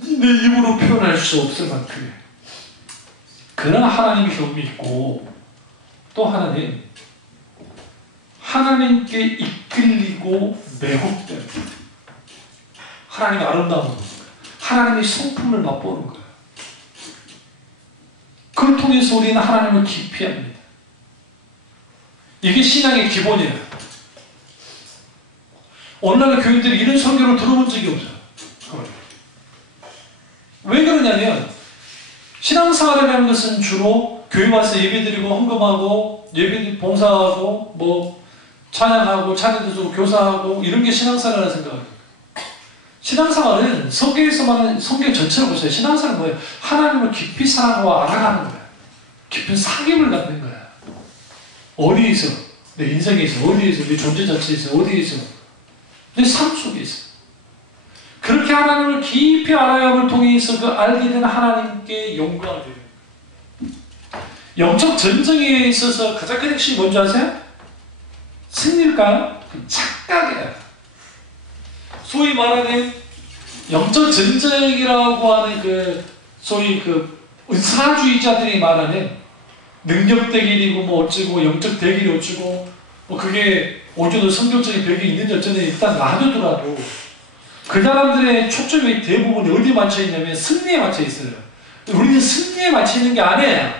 내 입으로 표현할 수 없을 만큼 그런 하나님의 경험이 있고, 또 하나는 하나님께 이끌리고 매혹된 하나님의 아름다운 하나님의 성품을 맛보는 거예요. 그걸 통해서 우리는 하나님을 깊이 합니다. 이게 신앙의 기본이에요. 오늘날 교인들이 이런 설교를 들어본 적이 없어요. 왜 그러냐면 신앙생활이라는 것은 주로 교회 와서 예배드리고 헌금하고 예배 봉사하고 뭐 찬양하고 찬양도 교사하고 이런 게 신앙생활이라는 생각을 해요. 신앙생활은 성경에서 말하는 성경 전체를 보세요. 신앙생활은 뭐예요? 하나님을 깊이 사랑하고 알아가는 거예요. 깊은 사귐을 갖는 거예요. 어디에서? 내 인생에서, 어디에서? 내 존재 자체에서, 어디에서? 내 삶 속에서. 그렇게 하나님을 깊이 알아감을 통해서 그 알게 된 하나님께 영광을 드려요. 영적 전쟁에 있어서 가장 큰 핵심이 뭔지 아세요? 승리일까요? 그 착각이에요. 소위 말하는 영적 전쟁이라고 하는 그 소위 그 은사주의자들이 말하는 능력 대결이고 뭐 어쩌고 영적 대결이 어쩌고 뭐 그게 어쩌고 성경적인 배경이 있는지 어쩌는지 일단 놔두더라도 그 사람들의 초점이 대부분 어디에 맞춰 있냐면 승리에 맞춰 있어요. 우리는 승리에 맞춰 있는 게 아니에요.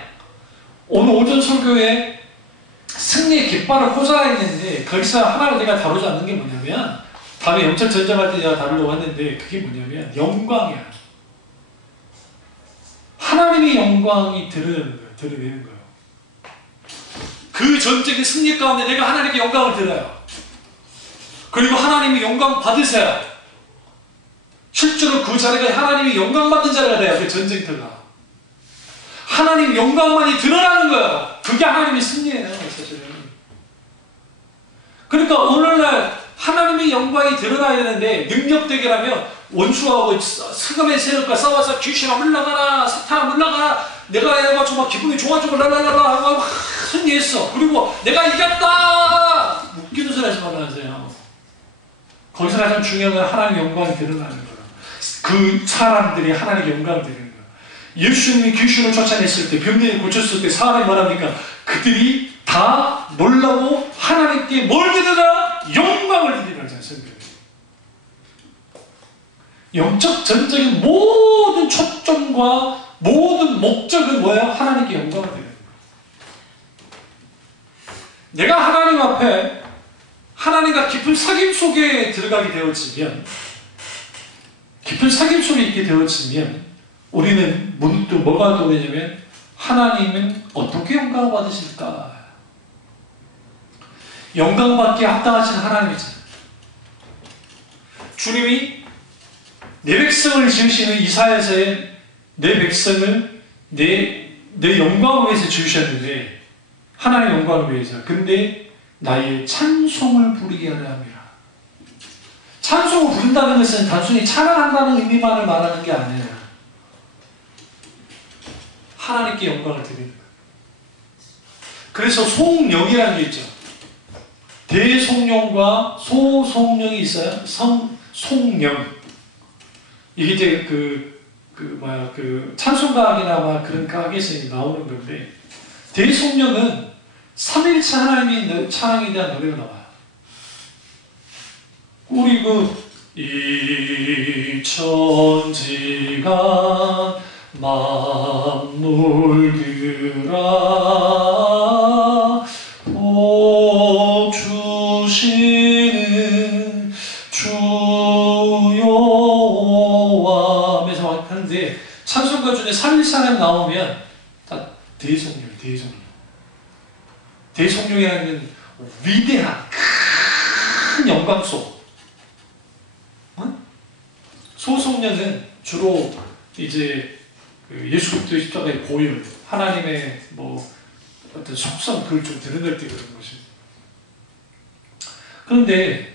오늘 오전 설교에 승리의 깃발을 꽂아있는데 거기서 하나를 내가 다루지 않는 게 뭐냐면 다음에 영적 전쟁할 때 내가 다루려고 했는데 그게 뭐냐면 영광이야. 하나님의 영광이 드러내는 거예요. 그 전쟁의 승리 가운데 내가 하나님께 영광을 드려요. 그리고 하나님의 영광 받으세요. 실제로 그 자리가 하나님이 영광받는 자리가 돼요. 그 전쟁터가. 하나님 영광만이 드러나는 거예요. 그게 하나님의 승리예요, 사실은. 그러니까 오늘날 하나님의 영광이 드러나야 되는데, 능력되게라면 원수하고 스금의 세력과 싸워서 귀신아 물러가라, 사탄아 물러가라, 내가 해가지고 막 기분이 좋아지고 랄랄랄라 하고 승리했어. 그리고 내가 이겼다! 웃기는 소리 하지 말라세요. 거기서 가장 중요한 건 하나님의 영광이 드러나는 거예요. 그 사람들이 하나님의 영광을 드리는 거예요. 예수님이 귀신을 쫓아냈을 때, 병들이 고쳤을 때 사람이 말합니까? 그들이 다 놀라고 하나님께 뭘 드리라? 영광을 드리라는 성경에. 영적 전적인 모든 초점과 모든 목적은 뭐예요? 하나님께 영광을 드리는 거예요. 내가 하나님 앞에 하나님과 깊은 사귐 속에 들어가게 되어지면, 깊은 사귐 속에 있게 되어지면 우리는 문득 뭐가 떠오르냐면, 하나님은 어떻게 영광을 받으실까? 영광받기에 합당하신 하나님이잖아요. 주님이 내 백성을 지으시는 이사야서에 내 백성을 내 영광을 위해서 지으셨는데, 하나님의 영광을 위해서. 근데 나의 찬송을 부르게 하려 합니다. 찬송을 부른다는 것은 단순히 찬양한다는 의미만을 말하는 게 아니에요. 하나님께 영광을 드리는 거예요. 그래서 송영이라는 게 있죠. 대송영과 소송영이 있어요. 송영. 이게 이제 찬송가학이나 그런 가학에서 나오는 건데, 대송영은 삼일체 하나님의 찬양에 대한 노래가 나와요. 우리 이 천지가 만물들아 복 주시는 주 여호와 하면서 하는데, 찬송가 중에 삼일체 하나님 나오면 다 대송영. 대송영이라는 위대한 큰 영광 속. 소송영은 주로 이제 예수 그리스도의 십자가의 보혈, 하나님의 어떤 속성, 그걸 좀 드러낼 때 그런 것입니다. 그런데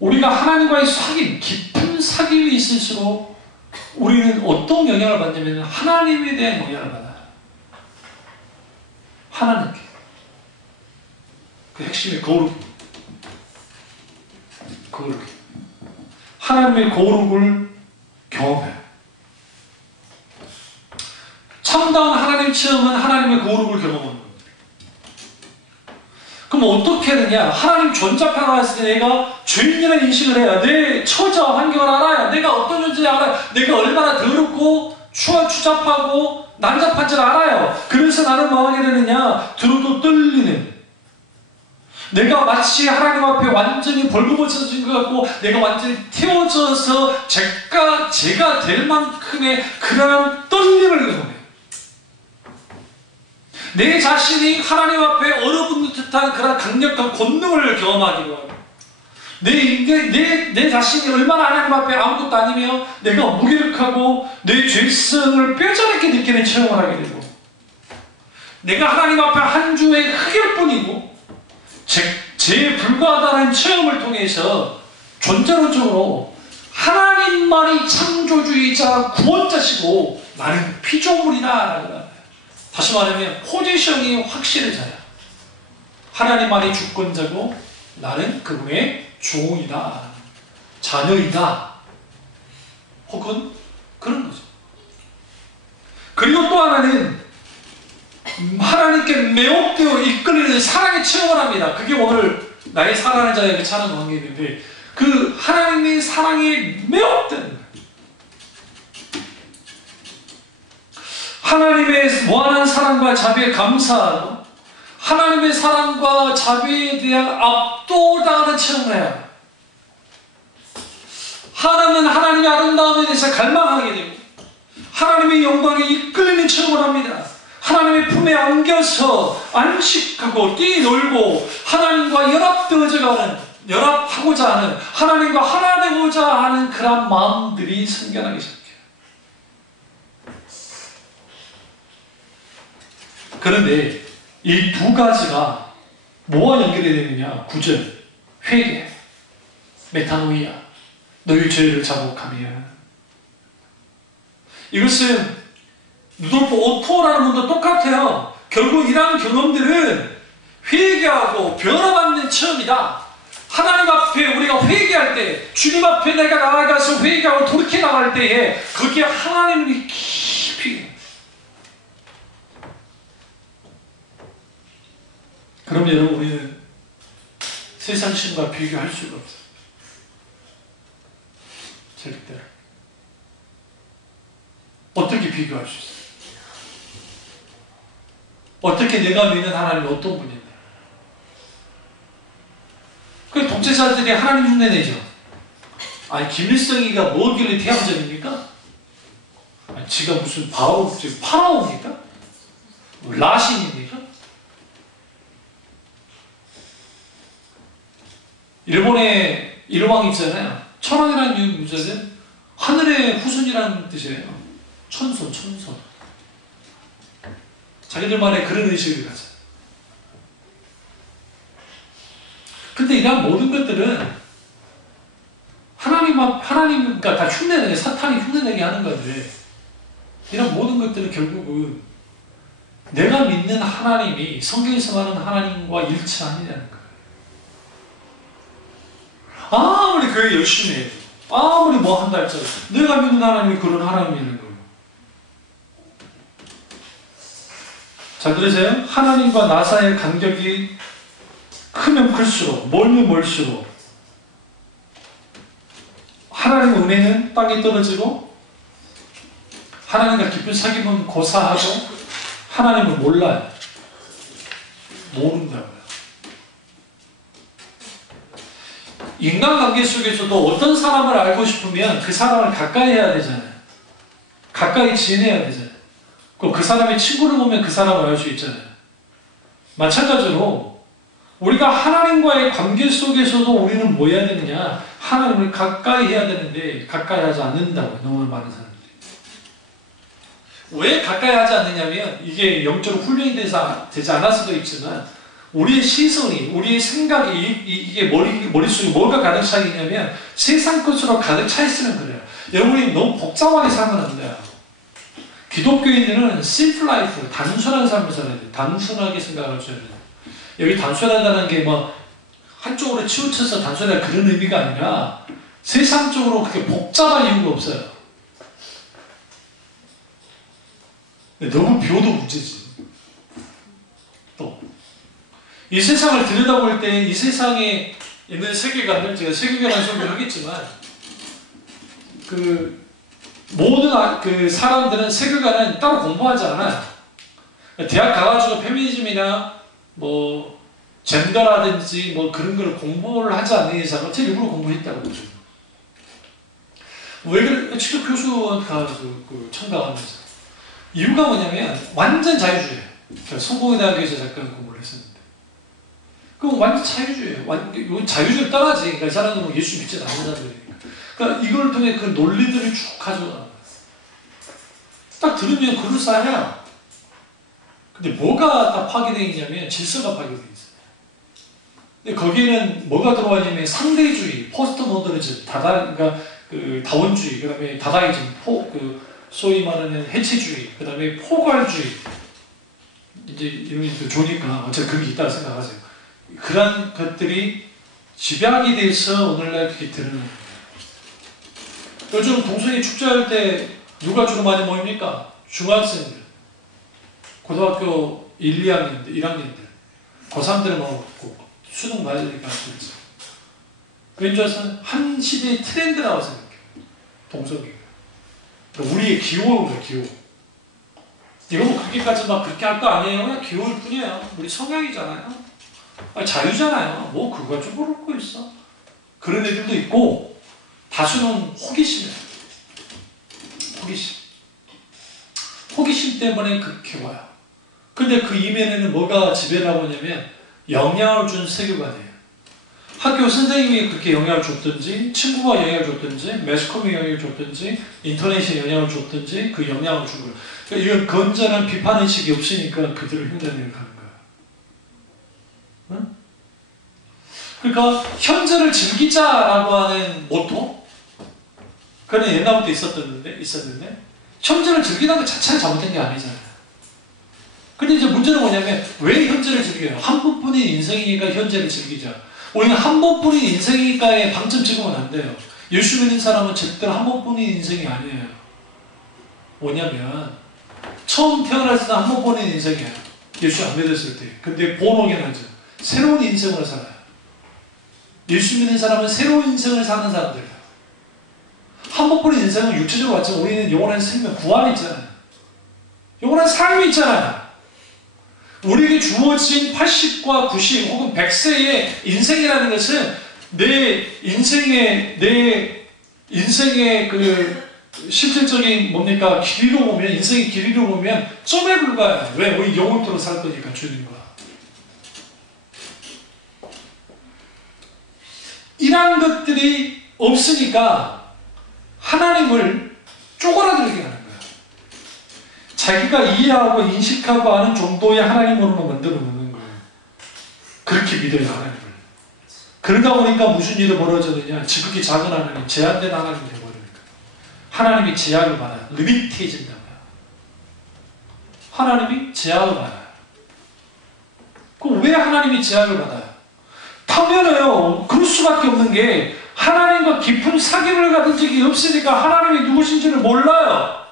우리가 하나님과의 사귐, 깊은 사귐이 있을수록 우리는 어떤 영향을 받냐면 하나님에 대한 영향을 받아요. 하나님께. 그 핵심이 거룩. 하나님의 거룩을 경험해요. 참다운 하나님 체험은 하나님의 거룩을 경험하는 겁니다. 그럼 어떻게 해야 되냐? 하나님 존재 앞에 나왔을 때 내가 죄인이라는 인식을 해야, 내 처자 환경을 알아야, 내가 어떤 존재인지 알아야, 내가 얼마나 더럽고 추잡하고 난잡한지를 알아요. 그래서 나는 뭐 하게 되느냐? 두루두 떨리는, 내가 마치 하나님 앞에 완전히 벌거벗어진 것 같고 내가 완전히 태워져서 제가 될 만큼의 그러한 떨림을 경험해요. 내 자신이 하나님 앞에 얼어붙는 듯한 그런 강력한 권능을 경험하기도 하고, 내 자신이 얼마나 하나님 앞에 아무것도 아니며 내가 무기력하고 내 죄성을 뼈저리게 느끼는 체험을 하게 되고, 내가 하나님 앞에 한 주의 흙일 뿐이고 죄에 불과하다는 체험을 통해서 존재론적으로 하나님만이 창조주의자 구원자시고 나는 피조물이다. 다시 말하면 포지션이 확실해져요. 하나님만이 주권자고 나는 그분의 종이다, 자녀이다, 혹은 그런 거죠. 그리고 또 하나는 하나님께 매혹되어 이끌리는 사랑의 체험을 합니다. 그게 오늘 나의 사랑하는 자에게 차는 관계인데, 그 하나님의 사랑에 매혹된, 하나님의 무한한 사랑과 자비에 감사하고 하나님의 사랑과 자비에 대한 압도당하는 체험을 해요. 하나님은 하나님의 아름다움에 대해서 갈망하게 되고 하나님의 영광에 이끌리는 체험을 합니다. 하나님의 품에 안겨서 안식하고 뛰놀고 하나님과 연합되어져 가는 연합하고자 하는, 하나님과 하나 되고자 하는 그런 마음들이 생겨나기 시작해요. 그런데 이 두 가지가 뭐와 연결이 되느냐? 9절 회개, 메타노이아, 너희 죄를 자복하며. 이것은 루돌프 오토라는 분도 똑같아요. 결국 이러한 경험들은 회개하고 변화받는 체험이다. 하나님 앞에 우리가 회개할 때, 주님 앞에 내가 나아가서 회개하고 돌이켜 나갈 때에 거기에 하나님이 깊이. 그럼 여러분, 우리는 세상 신과 비교할 수가 없어요. 절대로. 어떻게 비교할 수 있어요? 어떻게 내가 믿는 하나님이 어떤 분인데? 그 독재자들이 하나님 흉내내죠. 아니, 김일성이가 뭐길래 태양전입니까? 아니, 지가 무슨 파라오입니까? 라신입니까? 일본의 일왕 있잖아요. 천왕이라는 문자는 하늘의 후손이라는 뜻이에요. 천손. 자기들만의 그런 의식을 가져요. 근데 이런 모든 것들은 하나님과 다 흉내내게, 사탄이 흉내내게 하는 건데, 이런 모든 것들은 결국은 내가 믿는 하나님이 성경에서 말하는 하나님과 일치 아니냐는 거예요. 아무리 교회 열심히 해도, 아무리 뭐 한다 할지라도 내가 믿는 하나님이 그런 하나님이라는 거예요. 자, 그러세요? 하나님과 나 사이의 간격이 크면 클수록, 멀면 멀수록 하나님의 은혜는 땅에 떨어지고, 하나님과 깊은 사귐은 고사하고, 하나님을 몰라요. 모른다고요. 인간관계 속에서도 어떤 사람을 알고 싶으면 그 사람을 가까이 해야 되잖아요. 가까이 지내야 되잖아요. 그 사람의 친구를 보면 그 사람을 알 수 있잖아요. 마찬가지로 우리가 하나님과의 관계 속에서도 우리는 뭐 해야 되느냐? 하나님을 가까이 해야 되는데 가까이 하지 않는다고, 너무 많은 사람들이. 왜 가까이 하지 않느냐면, 이게 영적으로 훈련이 되지 않아서도 있지만, 우리의 시선이, 우리의 생각이, 이게 머릿속에 뭐가 가득 차 있냐면 세상 것으로 가득 차 있으면 그래요. 여러분이 너무 복잡하게 살면 안 돼요. 기독교인들은 심플 라이프, 단순한 삶을 살아야 돼요. 단순하게 생각을 해줘야 돼요. 여기 단순하다는 게 뭐 한쪽으로 치우쳐서 단순한 그런 의미가 아니라 세상적으로 그렇게 복잡한 이유가 없어요. 너무 비워도 문제지. 또 이 세상을 들여다볼 때 이 세상에 있는 세계관을, 제가 세계관을 설명을 하겠지만, 모든 그 사람들은 세계관은 따로 공부하지 않아요. 대학 가가지고 페미니즘이나 뭐 젠더라든지 뭐 그런 걸 공부를 하지 않는 이상은 제 일부러 공부했다고 보죠. 왜 그래? 직접 교수 가서 청각하면서. 이유가 뭐냐면 완전 자유주의예요. 성공회대학교에서 잠깐 공부를 했었는데, 그건 완전 자유주의예요. 자유주의를 떠나지. 그러니까 이 사람들은 예수 믿지 않는 사람들이니까. 그러니까 이걸 통해 그 논리들을 쭉 가져가는 거예요. 딱 들으면 그럴싸해요. 근데 뭐가 다 파괴되어 있냐면 질서가 파괴되어 있어요. 근데 거기에는 뭐가 들어가냐면 상대주의, 포스트 모더니즘, 그러니까 다원주의, 그 다음에 다다이즘, 소위 말하는 해체주의, 그 다음에 포괄주의, 이제 이런 게 좋으니까 어차피 그런 게 있다고 생각하세요. 그런 것들이 집약이 돼서 오늘날 그렇게 드러나는 거예요. 요즘 동성애 축제할 때 누가 주로 많이 모입니까? 중학생들, 고등학교 1, 2학년들, 1학년들, 고3들은 뭐 수능 봐야 되니까 그렇죠. 왠지 한 시대의 트렌드라고 생각해요. 동성애가. 그러니까 우리의 기호예요, 기호. 이거 뭐 그렇게까지 막 그렇게 할 거 아니에요? 그냥 기호일 뿐이에요. 우리 성향이잖아요. 자유잖아요. 뭐 그거 가지고 모를 거 있어. 그런 애들도 있고, 다수는 호기심이에요. 호기심 때문에 그렇게 와요. 근데 그 이면에는 뭐가 지배를 하고 있냐면 영향을 준 세계관이에요. 학교 선생님이 그렇게 영향을 줬든지, 친구가 영향을 줬든지, 매스컴이 영향을 줬든지, 인터넷이 영향을 줬든지 그 영향을 준 거예요. 그러니까 이건 건전한 비판의식이 없으니까 그들을 흉내내는 거예요. 응? 그러니까 현재를 즐기자라고 하는 모토, 그건 옛날부터 있었는데 현재를 즐기는 것 자체는 잘못된 게 아니잖아요. 근데 이제 문제는 뭐냐면 왜 현재를 즐겨요? 한 번뿐인 인생이니까 현재를 즐기자. 우리는 한 번뿐인 인생이니까의 방점 찍으면 안 돼요. 예수 믿는 사람은 절대로 한 번뿐인 인생이 아니에요. 뭐냐면 처음 태어났을 때 한 번뿐인 인생이에요. 예수 안 믿었을 때. 근데 본오긴 하죠. 새로운 인생을 살아요. 예수 믿는 사람은 새로운 인생을 사는 사람들이에요. 한 번뿐인 인생은 육체적으로 왔지만 우리는 영원한 생명, 구원이 있잖아요. 영원한 삶이 있잖아요. 우리에게 주어진 80과 90 혹은 100세의 인생이라는 것은 내 인생의 그 실질적인 뭡니까? 길이로 보면, 인생의 길이로 보면 점에 불과해요. 왜? 우리 영원토록 살 거니까 주님과. 이러한 것들이 없으니까 하나님을 쪼그라들게 하는 거예요. 자기가 이해하고 인식하고 아는 정도의 하나님으로만 만들어 놓는 거예요. 그렇게 믿어요, 하나님을. 그러다 보니까 무슨 일이 벌어졌느냐? 지극히 작은 하나님, 제한된 하나님이 되어버리는 거예요. 하나님이 제약을 받아요. 리미티해진다고요. 하나님이 제약을 받아요. 그럼 왜 하나님이 제약을 받아요? 당연해요. 그럴 수밖에 없는 게 하나님과 깊은 사귐을 가진 적이 없으니까 하나님이 누구신지를 몰라요.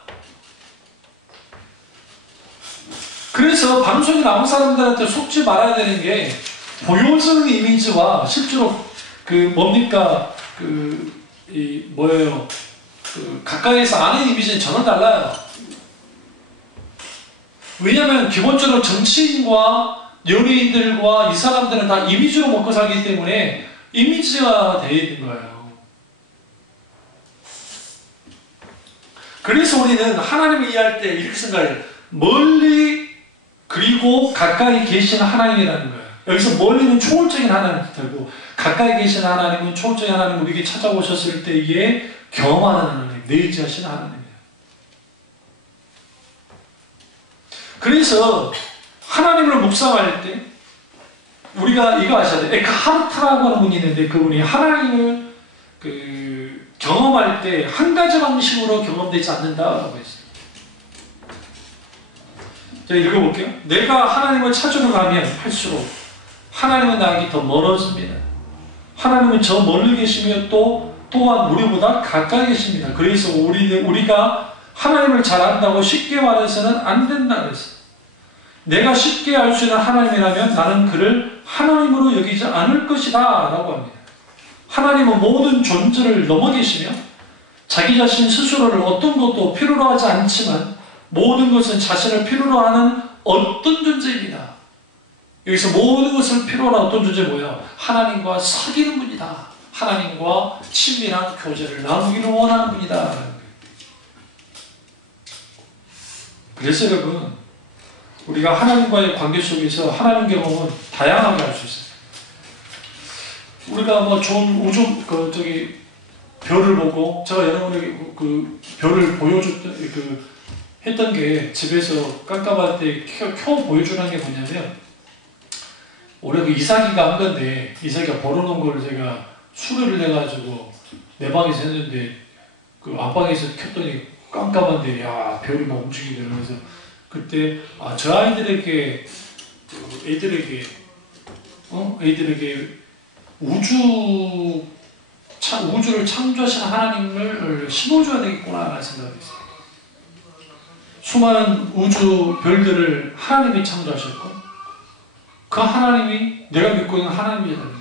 그래서 방송에 나온 사람들한테 속지 말아야 되는 게 보여주는 이미지와 실제로 가까이에서 아는 이미지는 전혀 달라요. 왜냐하면 기본적으로 정치인과 연예인들과 이 사람들은 다 이미지로 먹고 살기 때문에 이미지가 되어 있는 거예요. 그래서 우리는 하나님을 이해할 때 이렇게 생각해요. 멀리 그리고 가까이 계시는 하나님이라는 거예요. 여기서 멀리는 초월적인 하나님이 되고 가까이 계시는 하나님은 초월적인 하나님, 우리에게 찾아오셨을 때에 경험하는 하나님, 내지하시는 하나님이에요. 그래서 하나님을 묵상할 때 우리가 이거 아셔야 돼요. 에크하르트라고 하는 분이 있는데 그분이 하나님을 경험할 때 한 가지 방식으로 경험되지 않는다라고 했어요. 제가 읽어볼게요. 내가 하나님을 찾으러 가면 할수록 하나님은 나에게 더 멀어집니다. 하나님은 저 멀리 계시며 또한 우리보다 가까이 계십니다. 그래서 우리가 하나님을 잘 안다고 쉽게 말해서는 안 된다 그랬어요. 내가 쉽게 알 수 있는 하나님이라면 나는 그를 하나님으로 여기지 않을 것이다 라고 합니다. 하나님은 모든 존재를 넘어 계시며 자기 자신 스스로를 어떤 것도 필요로 하지 않지만 모든 것은 자신을 필요로 하는 어떤 존재입니다. 여기서 모든 것을 필요로 하는 어떤 존재 뭐예요? 하나님과 사귀는 분이다. 하나님과 친밀한 교제를 나누기를 원하는 분이다. 그래서 여러분, 우리가 하나님과의 관계 속에서 하나님 경험은 다양하게 할 수 있어요. 우리가 뭐 좋은 우주 별을 보고 제가 여러분에게 그 별을 했던 게 집에서 깜깜할 때 켜 보여주는 게 뭐냐면 올해 그 이삭이가 한 건데 이삭이가 벌어놓은 걸 제가 수료를 해가지고 내 방에서 했는데 그 안방에서 켰더니 깜깜한데 야 별이 막 움직이게 되면서 그때 저 아이들에게 우주를 창조하신 하나님을 심어줘야 되겠구나 라는 생각이 있어요. 수많은 우주 별들을 하나님이 창조하셨고 그 하나님이 내가 믿고 있는 하나님이라는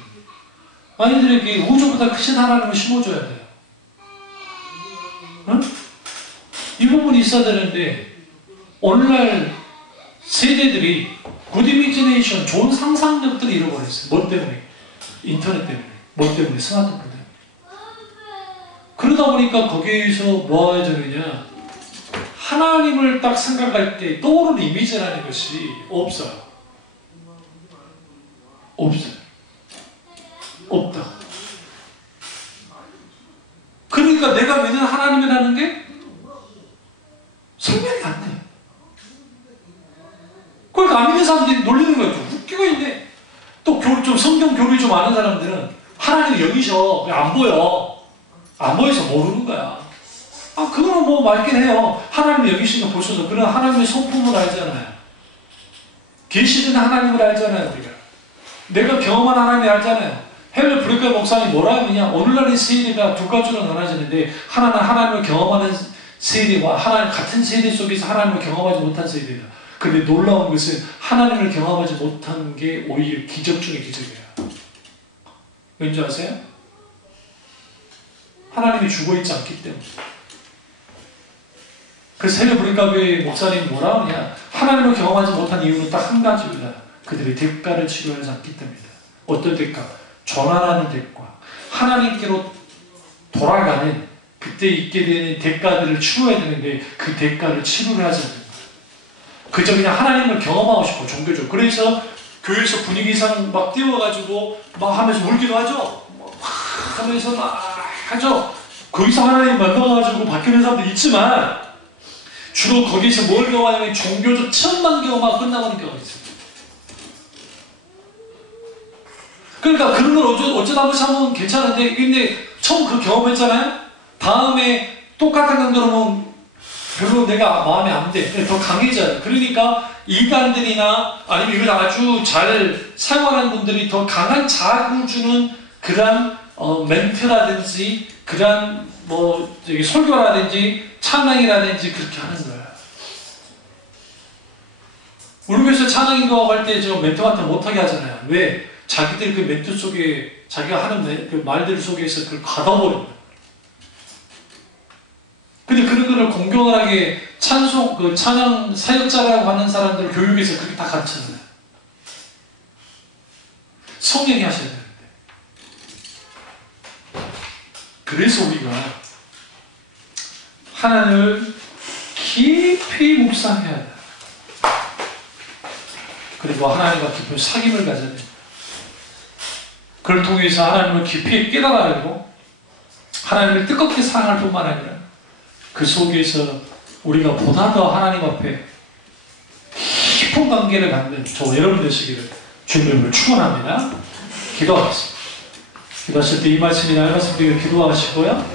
아이들에게 우주보다 크신 하나님을 심어줘야 돼요. 응? 이 부분이 있어야 되는데 오늘날 세대들이 굿 이미지네이션, 좋은 상상력들을 잃어버렸어요. 뭐 때문에? 인터넷 때문에. 뭐 때문에? 스마트폰 때문에. 그러다 보니까 거기에서 뭐 해주느냐, 하나님을 딱 생각할 때 떠오르는 이미지라는 것이 없어요. 없어요. 없다. 그러니까 내가 믿는 하나님이라는 게 설명이 안 돼. 그러니까 안 믿는 사람들이 놀리는 거예요. 웃기고 있네. 또 좀 성경 교리 좀 아는 사람들은 하나님 여기셔. 안 보여. 안 보여서 모르는 거야. 아, 그거는 뭐 맞긴 해요. 하나님 여기신 거 보셔서. 그런 하나님의 성품을 알잖아요. 계시는 하나님을 알잖아요, 우리가. 내가 경험한 하나님을 알잖아요. 헬레 브레이크 목사님 뭐라 하느냐? 오늘날의 세대가 두 가지로 나눠지는데, 하나는 하나님을 경험하는 세대와 하나님 같은 세대 속에서 하나님을 경험하지 못한 세대다. 근데 놀라운 것은 하나님을 경험하지 못한 게 오히려 기적 중의 기적이에요. 왠지 아세요? 하나님이 죽어있지 않기 때문에. 그래서 헬레 브레이크 목사님이 뭐라 하느냐? 하나님을 경험하지 못한 이유는 딱 한 가지입니다. 그들이 대가를 치료하지 않기 때문이다. 어떤 대가? 전환하는 대가. 하나님께로 돌아가는 그때 있게 되는 대가들을 치러야 되는데 그 대가를 치료를 하지 않는 거예요. 그저 그냥 하나님을 경험하고 싶어, 종교적. 그래서 교회에서 분위기상 막 띄워가지고 막 하면서 울기도 하죠. 막 하면서 막 하죠. 거기서 하나님 만나가지고 바뀌는 사람도 있지만 주로 거기서 뭘 경험하냐면 종교적 체험만 경험하고 끝나가는 경우가 있어요. 그러니까 그런 걸 어쩌다 한 번씩 하면 괜찮은데, 근데 처음 그 경험했잖아요? 다음에 똑같은 강도로는 별로 내가 마음에 안 돼. 더 강해져요. 그러니까 이단들이나 아니면 이걸 아주 잘 사용하는 분들이 더 강한 자극을 주는 그러한 멘트라든지 그러한 뭐 설교라든지 찬양이라든지 그렇게 하는 거예요. 우리 교회에서 찬양 인도하고 할 때 저 멘트 같은 거 못하게 하잖아요. 왜? 자기들 그 멘트 속에 자기가 하는 그 말들 속에서 그걸 가둬버립니다. 근데 그런 거를 공경하게 찬송, 그 찬양 사역자라고 하는 사람들 교육에서 그렇게 다 가르쳤잖아요. 성령이 하셔야 되는데. 그래서 우리가 하나님을 깊이 묵상해야 돼. 그리고 하나님과 깊은 사귐을 가져야 됩니다. 그걸 통해서 하나님을 깊이 깨달아내고 하나님을 뜨겁게 사랑할 뿐만 아니라 그 속에서 우리가 보다 더 하나님 앞에 깊은 관계를 갖는 저 여러분 되시기를 주님을 축원합니다. 기도하겠습니다. 기도하실 때 이 말씀이 나의 말씀드리고 기도하시고요.